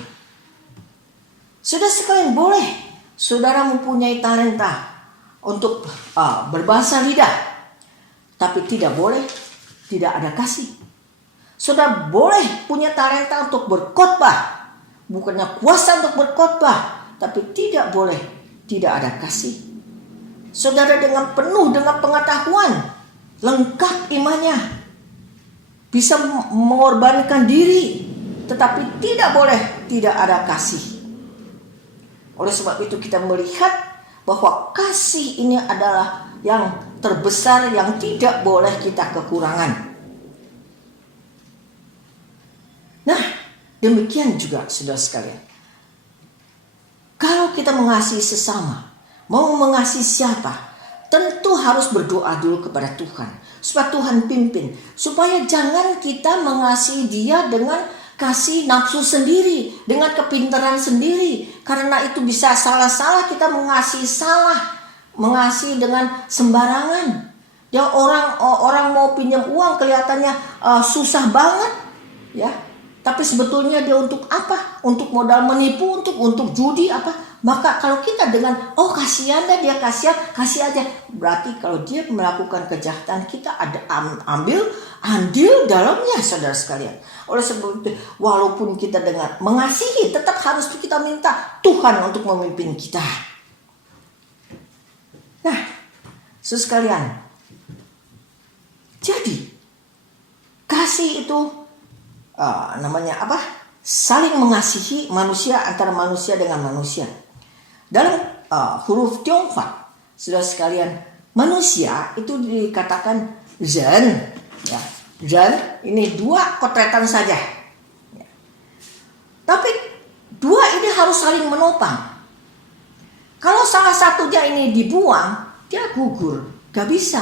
Saudara sekalian, boleh saudara mempunyai talenta untuk berbahasa lidah, tapi tidak boleh tidak ada kasih. Saudara boleh punya talenta untuk berkhotbah, bukannya kuasa untuk berkhotbah, tapi tidak boleh tidak ada kasih. Saudara dengan penuh dengan pengetahuan, lengkap imannya, bisa mengorbankan diri, tetapi tidak boleh tidak ada kasih. Oleh sebab itu kita melihat bahwa kasih ini adalah yang terbesar yang tidak boleh kita kekurangan. Nah, demikian juga saudara sekalian. Kalau kita mengasihi sesama, mau mengasihi siapa, tentu harus berdoa dulu kepada Tuhan, supaya Tuhan pimpin, supaya jangan kita mengasihi dia dengan kasih nafsu sendiri, dengan kepintaran sendiri, karena itu bisa salah-salah kita mengasihi salah, mengasihi dengan sembarangan. Ya, orang mau pinjam uang kelihatannya susah banget, ya. Tapi sebetulnya dia untuk apa? Untuk modal menipu, untuk judi apa? Maka kalau kita dengan kasihan deh dia, kasih aja. Berarti kalau dia melakukan kejahatan, kita ada ambil andil dalamnya, saudara sekalian. Oleh sebab itu, walaupun kita dengan mengasihi, tetap harus kita minta Tuhan untuk memimpin kita. Nah, saudara sekalian, jadi kasih itu namanya apa? Saling mengasihi manusia, antara manusia dengan manusia. Dalam huruf Tionghoa, saudara sekalian, manusia itu dikatakan zhen, ya. Zhen ini dua kotretan saja, ya. Tapi dua ini harus saling menopang. Kalau salah satunya ini dibuang, dia gugur, gak bisa.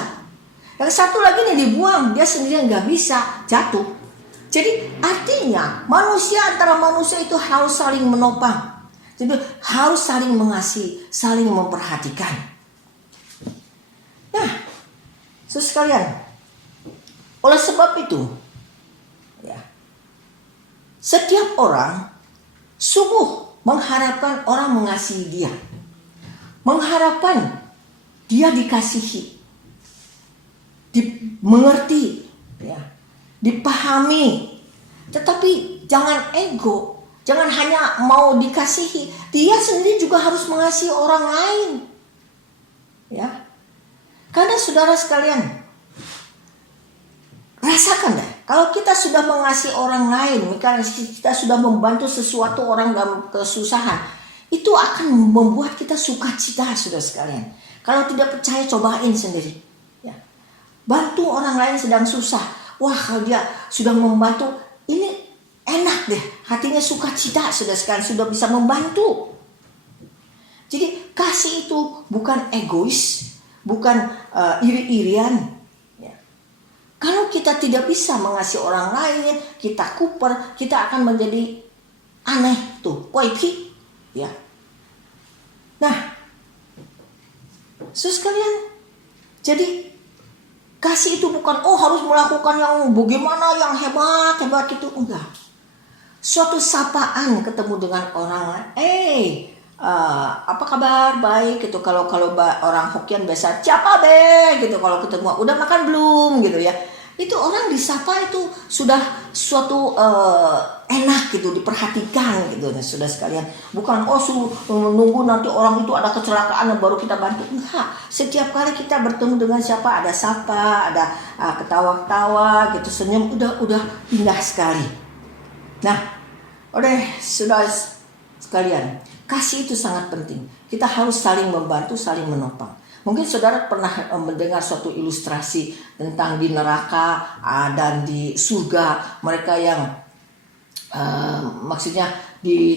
Yang satu lagi ini dibuang, dia sendirian gak bisa, jatuh. Jadi artinya antara manusia itu harus saling menopang. Jadi harus saling mengasihi, saling memperhatikan. Nah, sekalian, oleh sebab itu, ya, setiap orang sungguh mengharapkan orang mengasihi dia, mengharapkan dia dikasihi, dimengerti, ya, dipahami. Tetapi jangan ego, jangan hanya mau dikasihi, dia sendiri juga harus mengasihi orang lain, ya. Karena saudara sekalian, rasakan deh, kalau kita sudah mengasihi orang lain, misalnya kita sudah membantu sesuatu orang dalam kesusahan, itu akan membuat kita sukacita, saudara sekalian. Kalau tidak percaya, cobain sendiri, ya. Bantu orang lain sedang susah. wah kalau dia sudah membantu, ini enak deh, hatinya sukacita sudah sekalian, sudah bisa membantu. Jadi kasih itu bukan egois, bukan iri-irian. Ya. Kalau kita tidak bisa mengasihi orang lain, kita kuper, kita akan menjadi aneh tuh, poiki. Ya. Nah, sekalian, jadi kasih itu bukan harus melakukan yang bagaimana, yang hebat itu, enggak. Suatu sapaan ketemu dengan orang, apa kabar, baik gitu. Kalau orang Hokkien biasa siapa be gitu, kalau ketemu udah makan belum gitu ya, itu orang disapa itu sudah suatu enak gitu, diperhatikan gitu. Nah, sudah sekalian, bukan nunggu nanti orang itu ada kecelakaan baru kita bantu, enggak. Setiap kali kita bertemu dengan siapa, ada sapa, ada ketawa-ketawa gitu, senyum, udah indah sekali. Nah, sudah sekalian, kasih itu sangat penting. Kita harus saling membantu, saling menopang. Mungkin saudara pernah mendengar suatu ilustrasi tentang di neraka dan di surga. Mereka yang maksudnya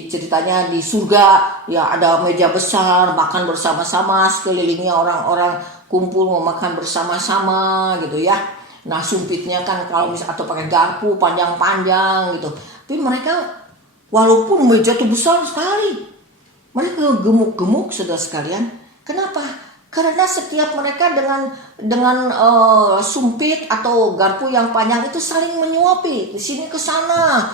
ceritanya di surga ya ada meja besar, makan bersama-sama, sekelilingnya orang-orang kumpul mau makan bersama-sama gitu ya. Nah, sumpitnya kan kalau atau pakai garpu panjang-panjang gitu. Tapi mereka walaupun meja itu besar sekali, mereka gemuk-gemuk saudara sekalian. Kenapa? Karena setiap mereka dengan sumpit atau garpu yang panjang itu saling menyuapi, di sini ke sana,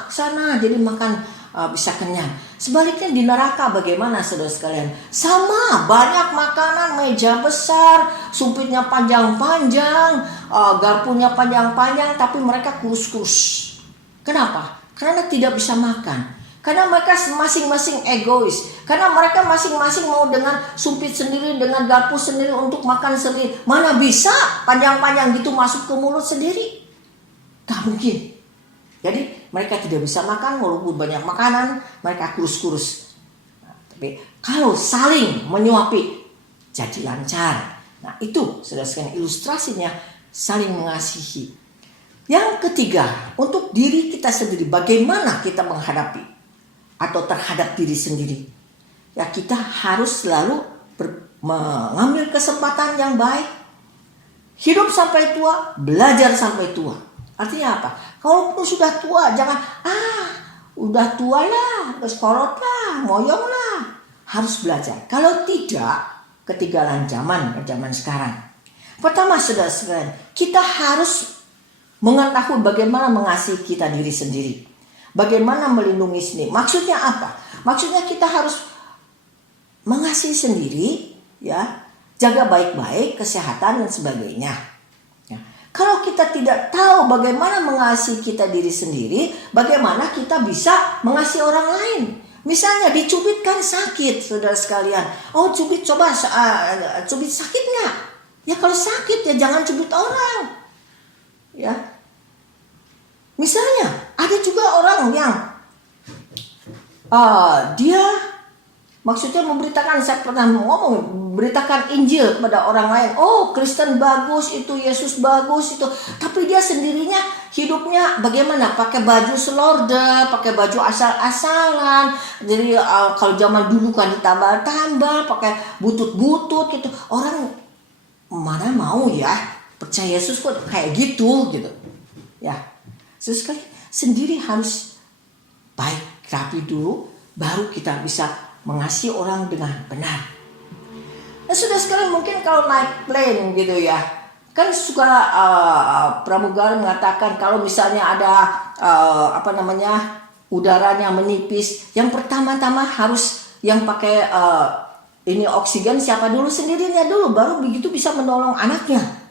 jadi makan bisa kenyang. Sebaliknya di neraka bagaimana saudara sekalian? Sama, banyak makanan, meja besar, sumpitnya panjang-panjang, garpunya panjang-panjang, tapi mereka kurus-kurus. Kenapa? Karena tidak bisa makan. Karena mereka masing-masing egois. Karena mereka masing-masing mau dengan sumpit sendiri, dengan garpu sendiri untuk makan sendiri. Mana bisa panjang-panjang gitu masuk ke mulut sendiri? Tak mungkin. Jadi mereka tidak bisa makan walaupun banyak makanan, mereka kurus-kurus. Nah, tapi kalau saling menyuapi, jadi lancar. Nah itu saudara sekalian ilustrasinya, saling mengasihi. Yang ketiga, untuk diri kita sendiri, bagaimana kita menghadapi atau terhadap diri sendiri. Ya, kita harus selalu mengambil kesempatan yang baik. Hidup sampai tua, belajar sampai tua. Artinya apa? Kalaupun sudah tua, jangan udah tua lah, terus kolot lah, moyong lah. Harus belajar. Kalau tidak, ketinggalan zaman sekarang. Pertama, saudara-saudara, kita harus mengetahui bagaimana mengasihi kita diri sendiri. Bagaimana melindungi sendiri. Maksudnya apa? Maksudnya kita harus mengasihi sendiri, ya, jaga baik-baik kesehatan dan sebagainya. Ya. Kalau kita tidak tahu bagaimana mengasihi kita diri sendiri, bagaimana kita bisa mengasihi orang lain? Misalnya dicubit kan sakit, saudara sekalian. Cubit, coba cubit sakit nggak? Ya kalau sakit ya jangan cubit orang. Ya, misalnya ada juga orang yang dia maksudnya memberitakan, saya pernah ngomong, beritakan Injil kepada orang lain. Kristen bagus itu, Yesus bagus itu, tapi dia sendirinya hidupnya bagaimana? Pakai baju selorde, pakai baju asal-asalan. Jadi kalau zaman dulu kan ditambal-tambal, pakai butut-butut gitu. Orang mana mau ya percaya Yesus kok kayak gitu. Ya, sekali sendiri harus baik, rapi dulu, baru kita bisa mengasihi orang dengan benar. Nah, sudah sekarang mungkin kalau naik plane gitu ya, kan suka pramugari mengatakan kalau misalnya ada udaranya menipis, yang pertama-tama harus yang pakai ini oksigen siapa dulu, sendirinya dulu, baru begitu bisa menolong anaknya.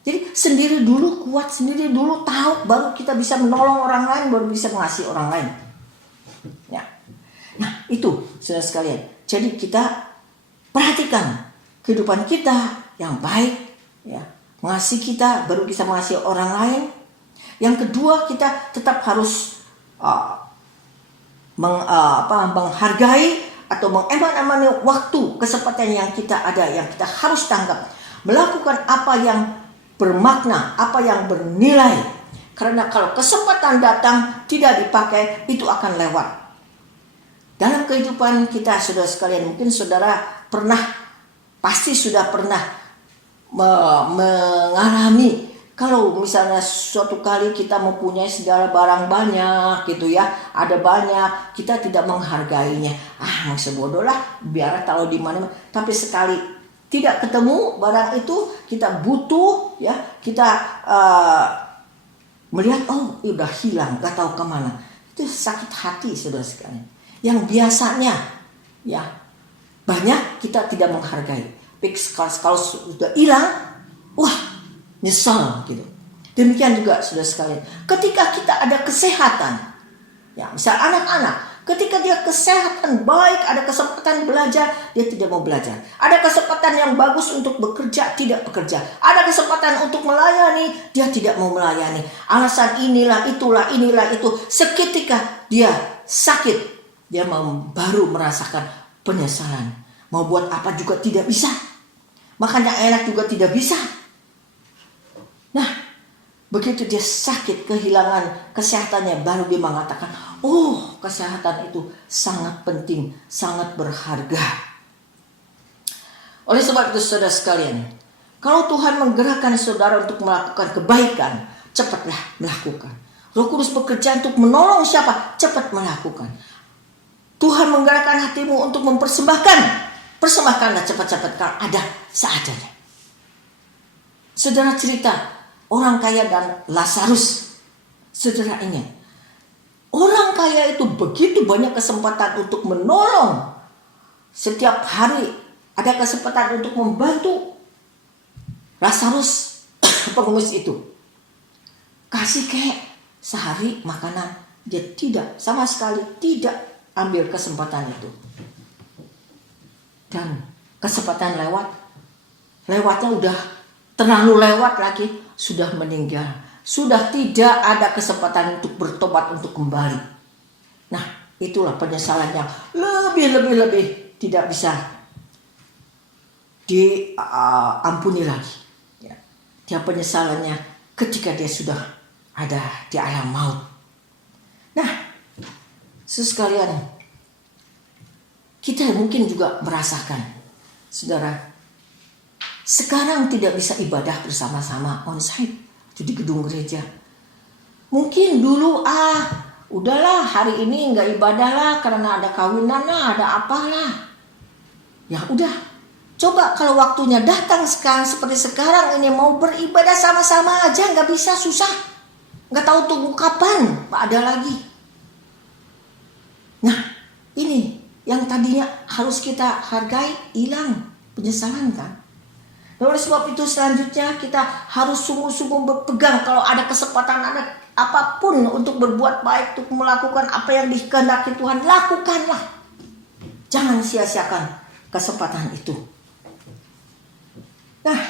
Jadi sendiri dulu, kuat sendiri dulu, tahu, baru kita bisa menolong orang lain, baru bisa mengasihi orang lain. Ya. Nah itu saudara sekalian. Jadi kita perhatikan kehidupan kita yang baik, ya, mengasihi kita, baru bisa mengasihi orang lain. Yang kedua, kita tetap harus menghargai atau mengeman-emani waktu, kesempatan yang kita ada, yang kita harus tangkap, melakukan apa yang bermakna, apa yang bernilai. Karena kalau kesempatan datang tidak dipakai, itu akan lewat. Dalam kehidupan kita, saudara sekalian, mungkin saudara pasti sudah pernah mengalami, kalau misalnya suatu kali kita mempunyai segala barang banyak gitu ya, ada banyak, kita tidak menghargainya. Maksud bodoh lah, biar taruh di mana. Tapi sekali tidak ketemu barang itu, kita butuh ya, kita melihat udah hilang, gak tahu kemana. Itu sakit hati, saudara sekalian. Yang biasanya ya banyak, kita tidak menghargai. Kalau sudah hilang, nyesal gitu. Demikian juga saudara sekalian, ketika kita ada kesehatan, ya misal anak-anak, ketika dia kesehatan baik, ada kesempatan belajar, dia tidak mau belajar. Ada kesempatan yang bagus untuk bekerja, tidak bekerja. Ada kesempatan untuk melayani, dia tidak mau melayani. Alasan inilah, itulah, inilah, itu. Seketika dia sakit, dia baru merasakan penyesalan. Mau buat apa juga tidak bisa. Makanya enak juga tidak bisa. Nah, begitu dia sakit, kehilangan kesehatannya, baru dia mengatakan, kesehatan itu sangat penting, sangat berharga. Oleh sebab itu saudara sekalian, kalau Tuhan menggerakkan saudara untuk melakukan kebaikan, cepatlah melakukan. Roh Kudus bekerja untuk menolong siapa? Cepat melakukan. Tuhan menggerakkan hatimu untuk mempersembahkan. Persembahkanlah cepat-cepat kalau ada seadanya. Saudara cerita orang kaya dan Lazarus. Saudara ingat, orang kaya itu begitu banyak kesempatan untuk menolong. Setiap hari ada kesempatan untuk membantu Lazarus pengemis itu. Kasih kayak sehari makanan, dia tidak, sama sekali tidak ambil kesempatan itu. Dan kesempatan lewatnya udah terlalu lewat lagi, sudah meninggal, sudah tidak ada kesempatan untuk bertobat, untuk kembali. Nah, itulah penyesalan yang lebih tidak bisa diampuni lagi. Ya. Dia penyesalannya ketika dia sudah ada di alam maut. Nah, sekalian, kita mungkin juga merasakan, saudara, sekarang tidak bisa ibadah bersama-sama on-site di gedung gereja. Mungkin dulu udahlah hari ini nggak ibadah lah karena ada kawinan lah, ada apalah. Ya udah, coba kalau waktunya datang sekarang seperti sekarang ini mau beribadah sama-sama aja nggak bisa, susah. Nggak tahu tunggu kapan ada lagi. Nah, ini yang tadinya harus kita hargai, hilang, penyesalan kan. Oleh sebab itu selanjutnya kita harus sungguh-sungguh berpegang. Kalau ada kesempatan, ada apapun untuk berbuat baik, untuk melakukan apa yang dikehendaki Tuhan, lakukanlah. Jangan sia-siakan kesempatan itu. Nah,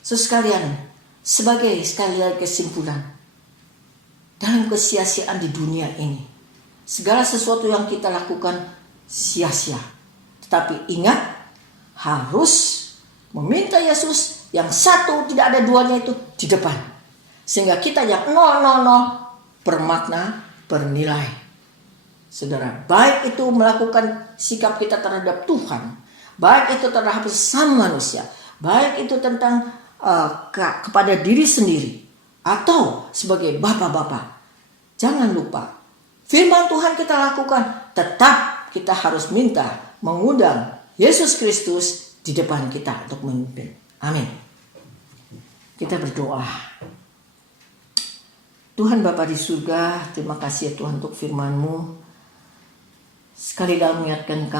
sekalian, sebagai sekali lagi kesimpulan, dalam kesia-siaan di dunia ini, segala sesuatu yang kita lakukan sia-sia. Tetapi ingat, harus meminta Yesus yang satu, tidak ada duanya itu di depan. Sehingga kita yang 000 bermakna, bernilai. Saudara, baik itu melakukan sikap kita terhadap Tuhan, baik itu terhadap sesama manusia, baik itu tentang kepada diri sendiri, atau sebagai bapak-bapak. Jangan lupa, firman Tuhan kita lakukan, tetap kita harus minta, mengundang Yesus Kristus di depan kita untuk memimpin. Amin. Kita berdoa. Tuhan Bapa di surga, terima kasih ya Tuhan untuk firman-Mu. Sekali lagi mengingatkan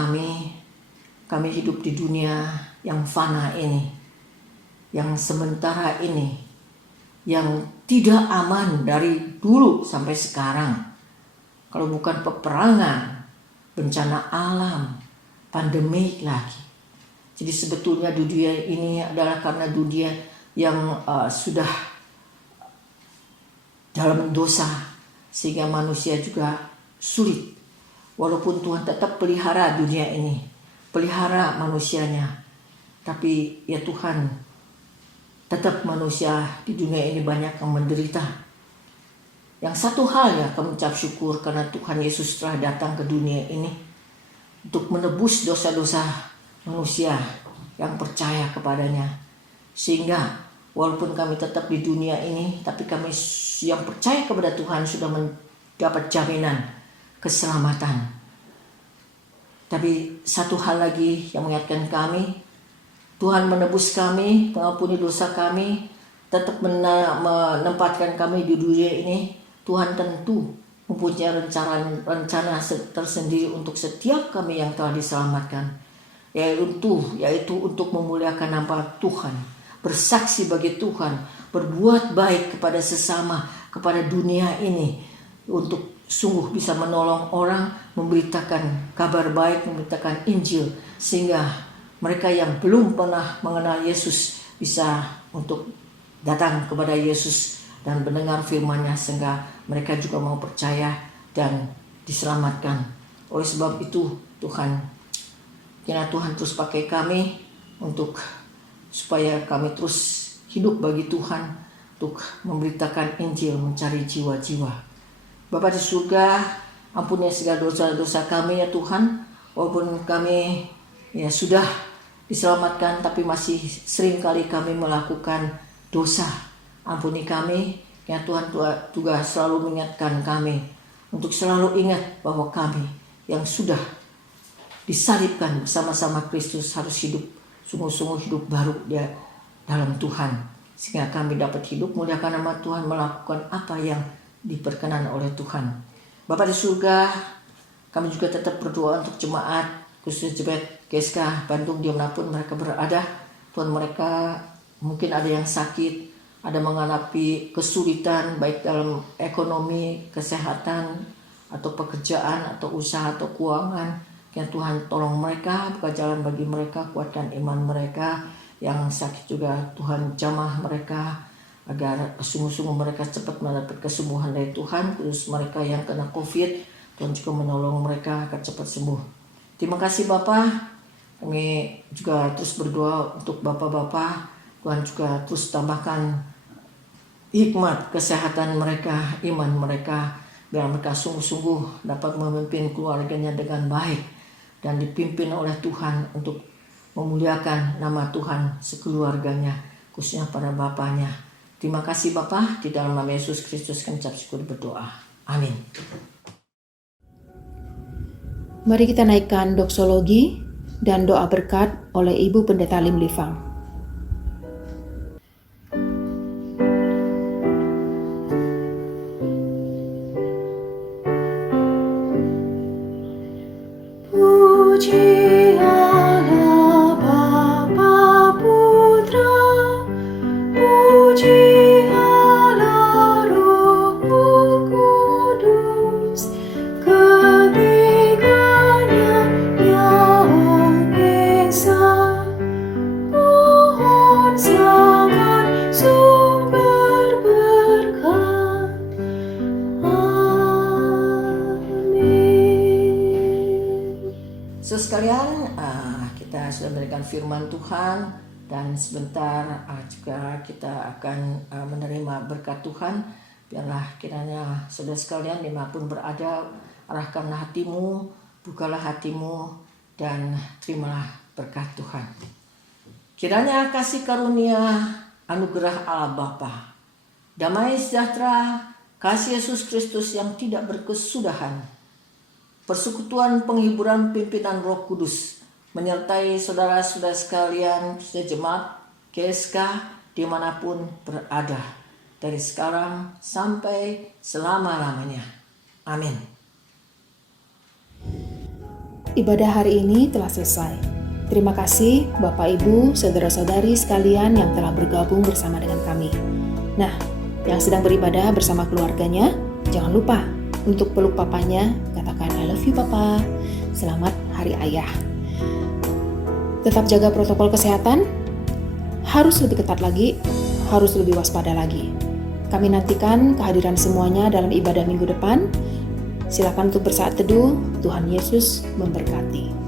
kami hidup di dunia yang fana ini, yang sementara ini, yang tidak aman dari dulu sampai sekarang. Kalau bukan peperangan, bencana alam, pandemi lagi. Jadi sebetulnya dunia ini adalah karena dunia yang sudah dalam dosa, sehingga manusia juga sulit. Walaupun Tuhan tetap pelihara dunia ini, pelihara manusianya, tapi ya Tuhan, tetap manusia di dunia ini banyak yang menderita. Yang satu hal ya kami ucap syukur karena Tuhan Yesus telah datang ke dunia ini untuk menebus dosa-dosa manusia yang percaya kepadanya. Sehingga walaupun kami tetap di dunia ini, tapi kami yang percaya kepada Tuhan sudah mendapat jaminan keselamatan. Tapi satu hal lagi yang mengingatkan kami, Tuhan menebus kami, mengampuni dosa kami, tetap menempatkan kami di dunia ini. Tuhan tentu mempunyai rencana tersendiri untuk setiap kami yang telah diselamatkan, yaitu untuk memuliakan nama Tuhan, bersaksi bagi Tuhan, berbuat baik kepada sesama, kepada dunia ini, untuk sungguh bisa menolong orang, memberitakan kabar baik, memberitakan Injil, sehingga mereka yang belum pernah mengenal Yesus bisa untuk datang kepada Yesus dan mendengar firman-Nya, sehingga mereka juga mau percaya dan diselamatkan. Oleh sebab itu Tuhan, kiranya Tuhan terus pakai kami untuk supaya kami terus hidup bagi Tuhan, untuk memberitakan Injil, mencari jiwa-jiwa. Bapa di surga, ampuni segala dosa-dosa kami ya Tuhan. Walaupun kami ya sudah diselamatkan, tapi masih sering kali kami melakukan dosa. Ampuni kami, ya Tuhan juga selalu mengingatkan kami untuk selalu ingat bahwa kami yang sudah disalibkan bersama-sama Kristus harus hidup sungguh-sungguh hidup baru di dalam Tuhan, sehingga kami dapat hidup muliakan nama Tuhan, melakukan apa yang diperkenan oleh Tuhan. Bapa di surga, kami juga tetap berdoa untuk jemaat khusus jemaat GSK Bandung dimanapun mereka berada. Tuhan, mereka mungkin ada yang sakit, ada menghadapi kesulitan baik dalam ekonomi, kesehatan, atau pekerjaan, atau usaha, atau keuangan. Ya Tuhan, tolong mereka, buka jalan bagi mereka, kuatkan iman mereka. Yang sakit juga Tuhan, jamah mereka agar sungguh-sungguh mereka cepat mendapat kesembuhan dari Tuhan. Khusus mereka yang kena COVID, Tuhan juga menolong mereka agar cepat sembuh. Terima kasih Bapa. Kami juga terus berdoa untuk Bapak-bapak. Tuhan juga terus tambahkan hikmat, kesehatan mereka, iman mereka, biar mereka sungguh-sungguh dapat memimpin keluarganya dengan baik dan dipimpin oleh Tuhan untuk memuliakan nama Tuhan sekeluarganya, khususnya pada Bapaknya. Terima kasih Bapa, di dalam nama Yesus Kristus kami ucap syukur berdoa. Amin. Mari kita naikkan doksologi dan doa berkat oleh Ibu Pendeta Lim Livang. Puji Allah Bapa Putra, puji Allah Roh Kudus, ketiganya yang esa, pohon sangat sumber berkat. Saudara sekalian, kita sudah memberikan firman Tuhan dan sebentar juga kita akan menerima berkat Tuhan. Biarlah kiranya saudara sekalian dimanapun berada, arahkanlah hatimu, bukalah hatimu dan terimalah berkat Tuhan. Kiranya kasih karunia anugerah Allah Bapa, damai sejahtera, kasih Yesus Kristus yang tidak berkesudahan, persekutuan penghiburan pimpinan Roh Kudus menyertai saudara-saudara sekalian sejemaat GSK dimanapun berada, dari sekarang sampai selama-lamanya. Amin. Ibadah hari ini telah selesai. Terima kasih Bapak Ibu, saudara-saudari sekalian yang telah bergabung bersama dengan kami. Nah, yang sedang beribadah bersama keluarganya, jangan lupa untuk peluk papanya, katakan I love you Papa. Selamat Hari Ayah. Tetap jaga protokol kesehatan, harus lebih ketat lagi, harus lebih waspada lagi. Kami nantikan kehadiran semuanya dalam ibadah minggu depan. Silakan untuk bersaat teduh. Tuhan Yesus memberkati.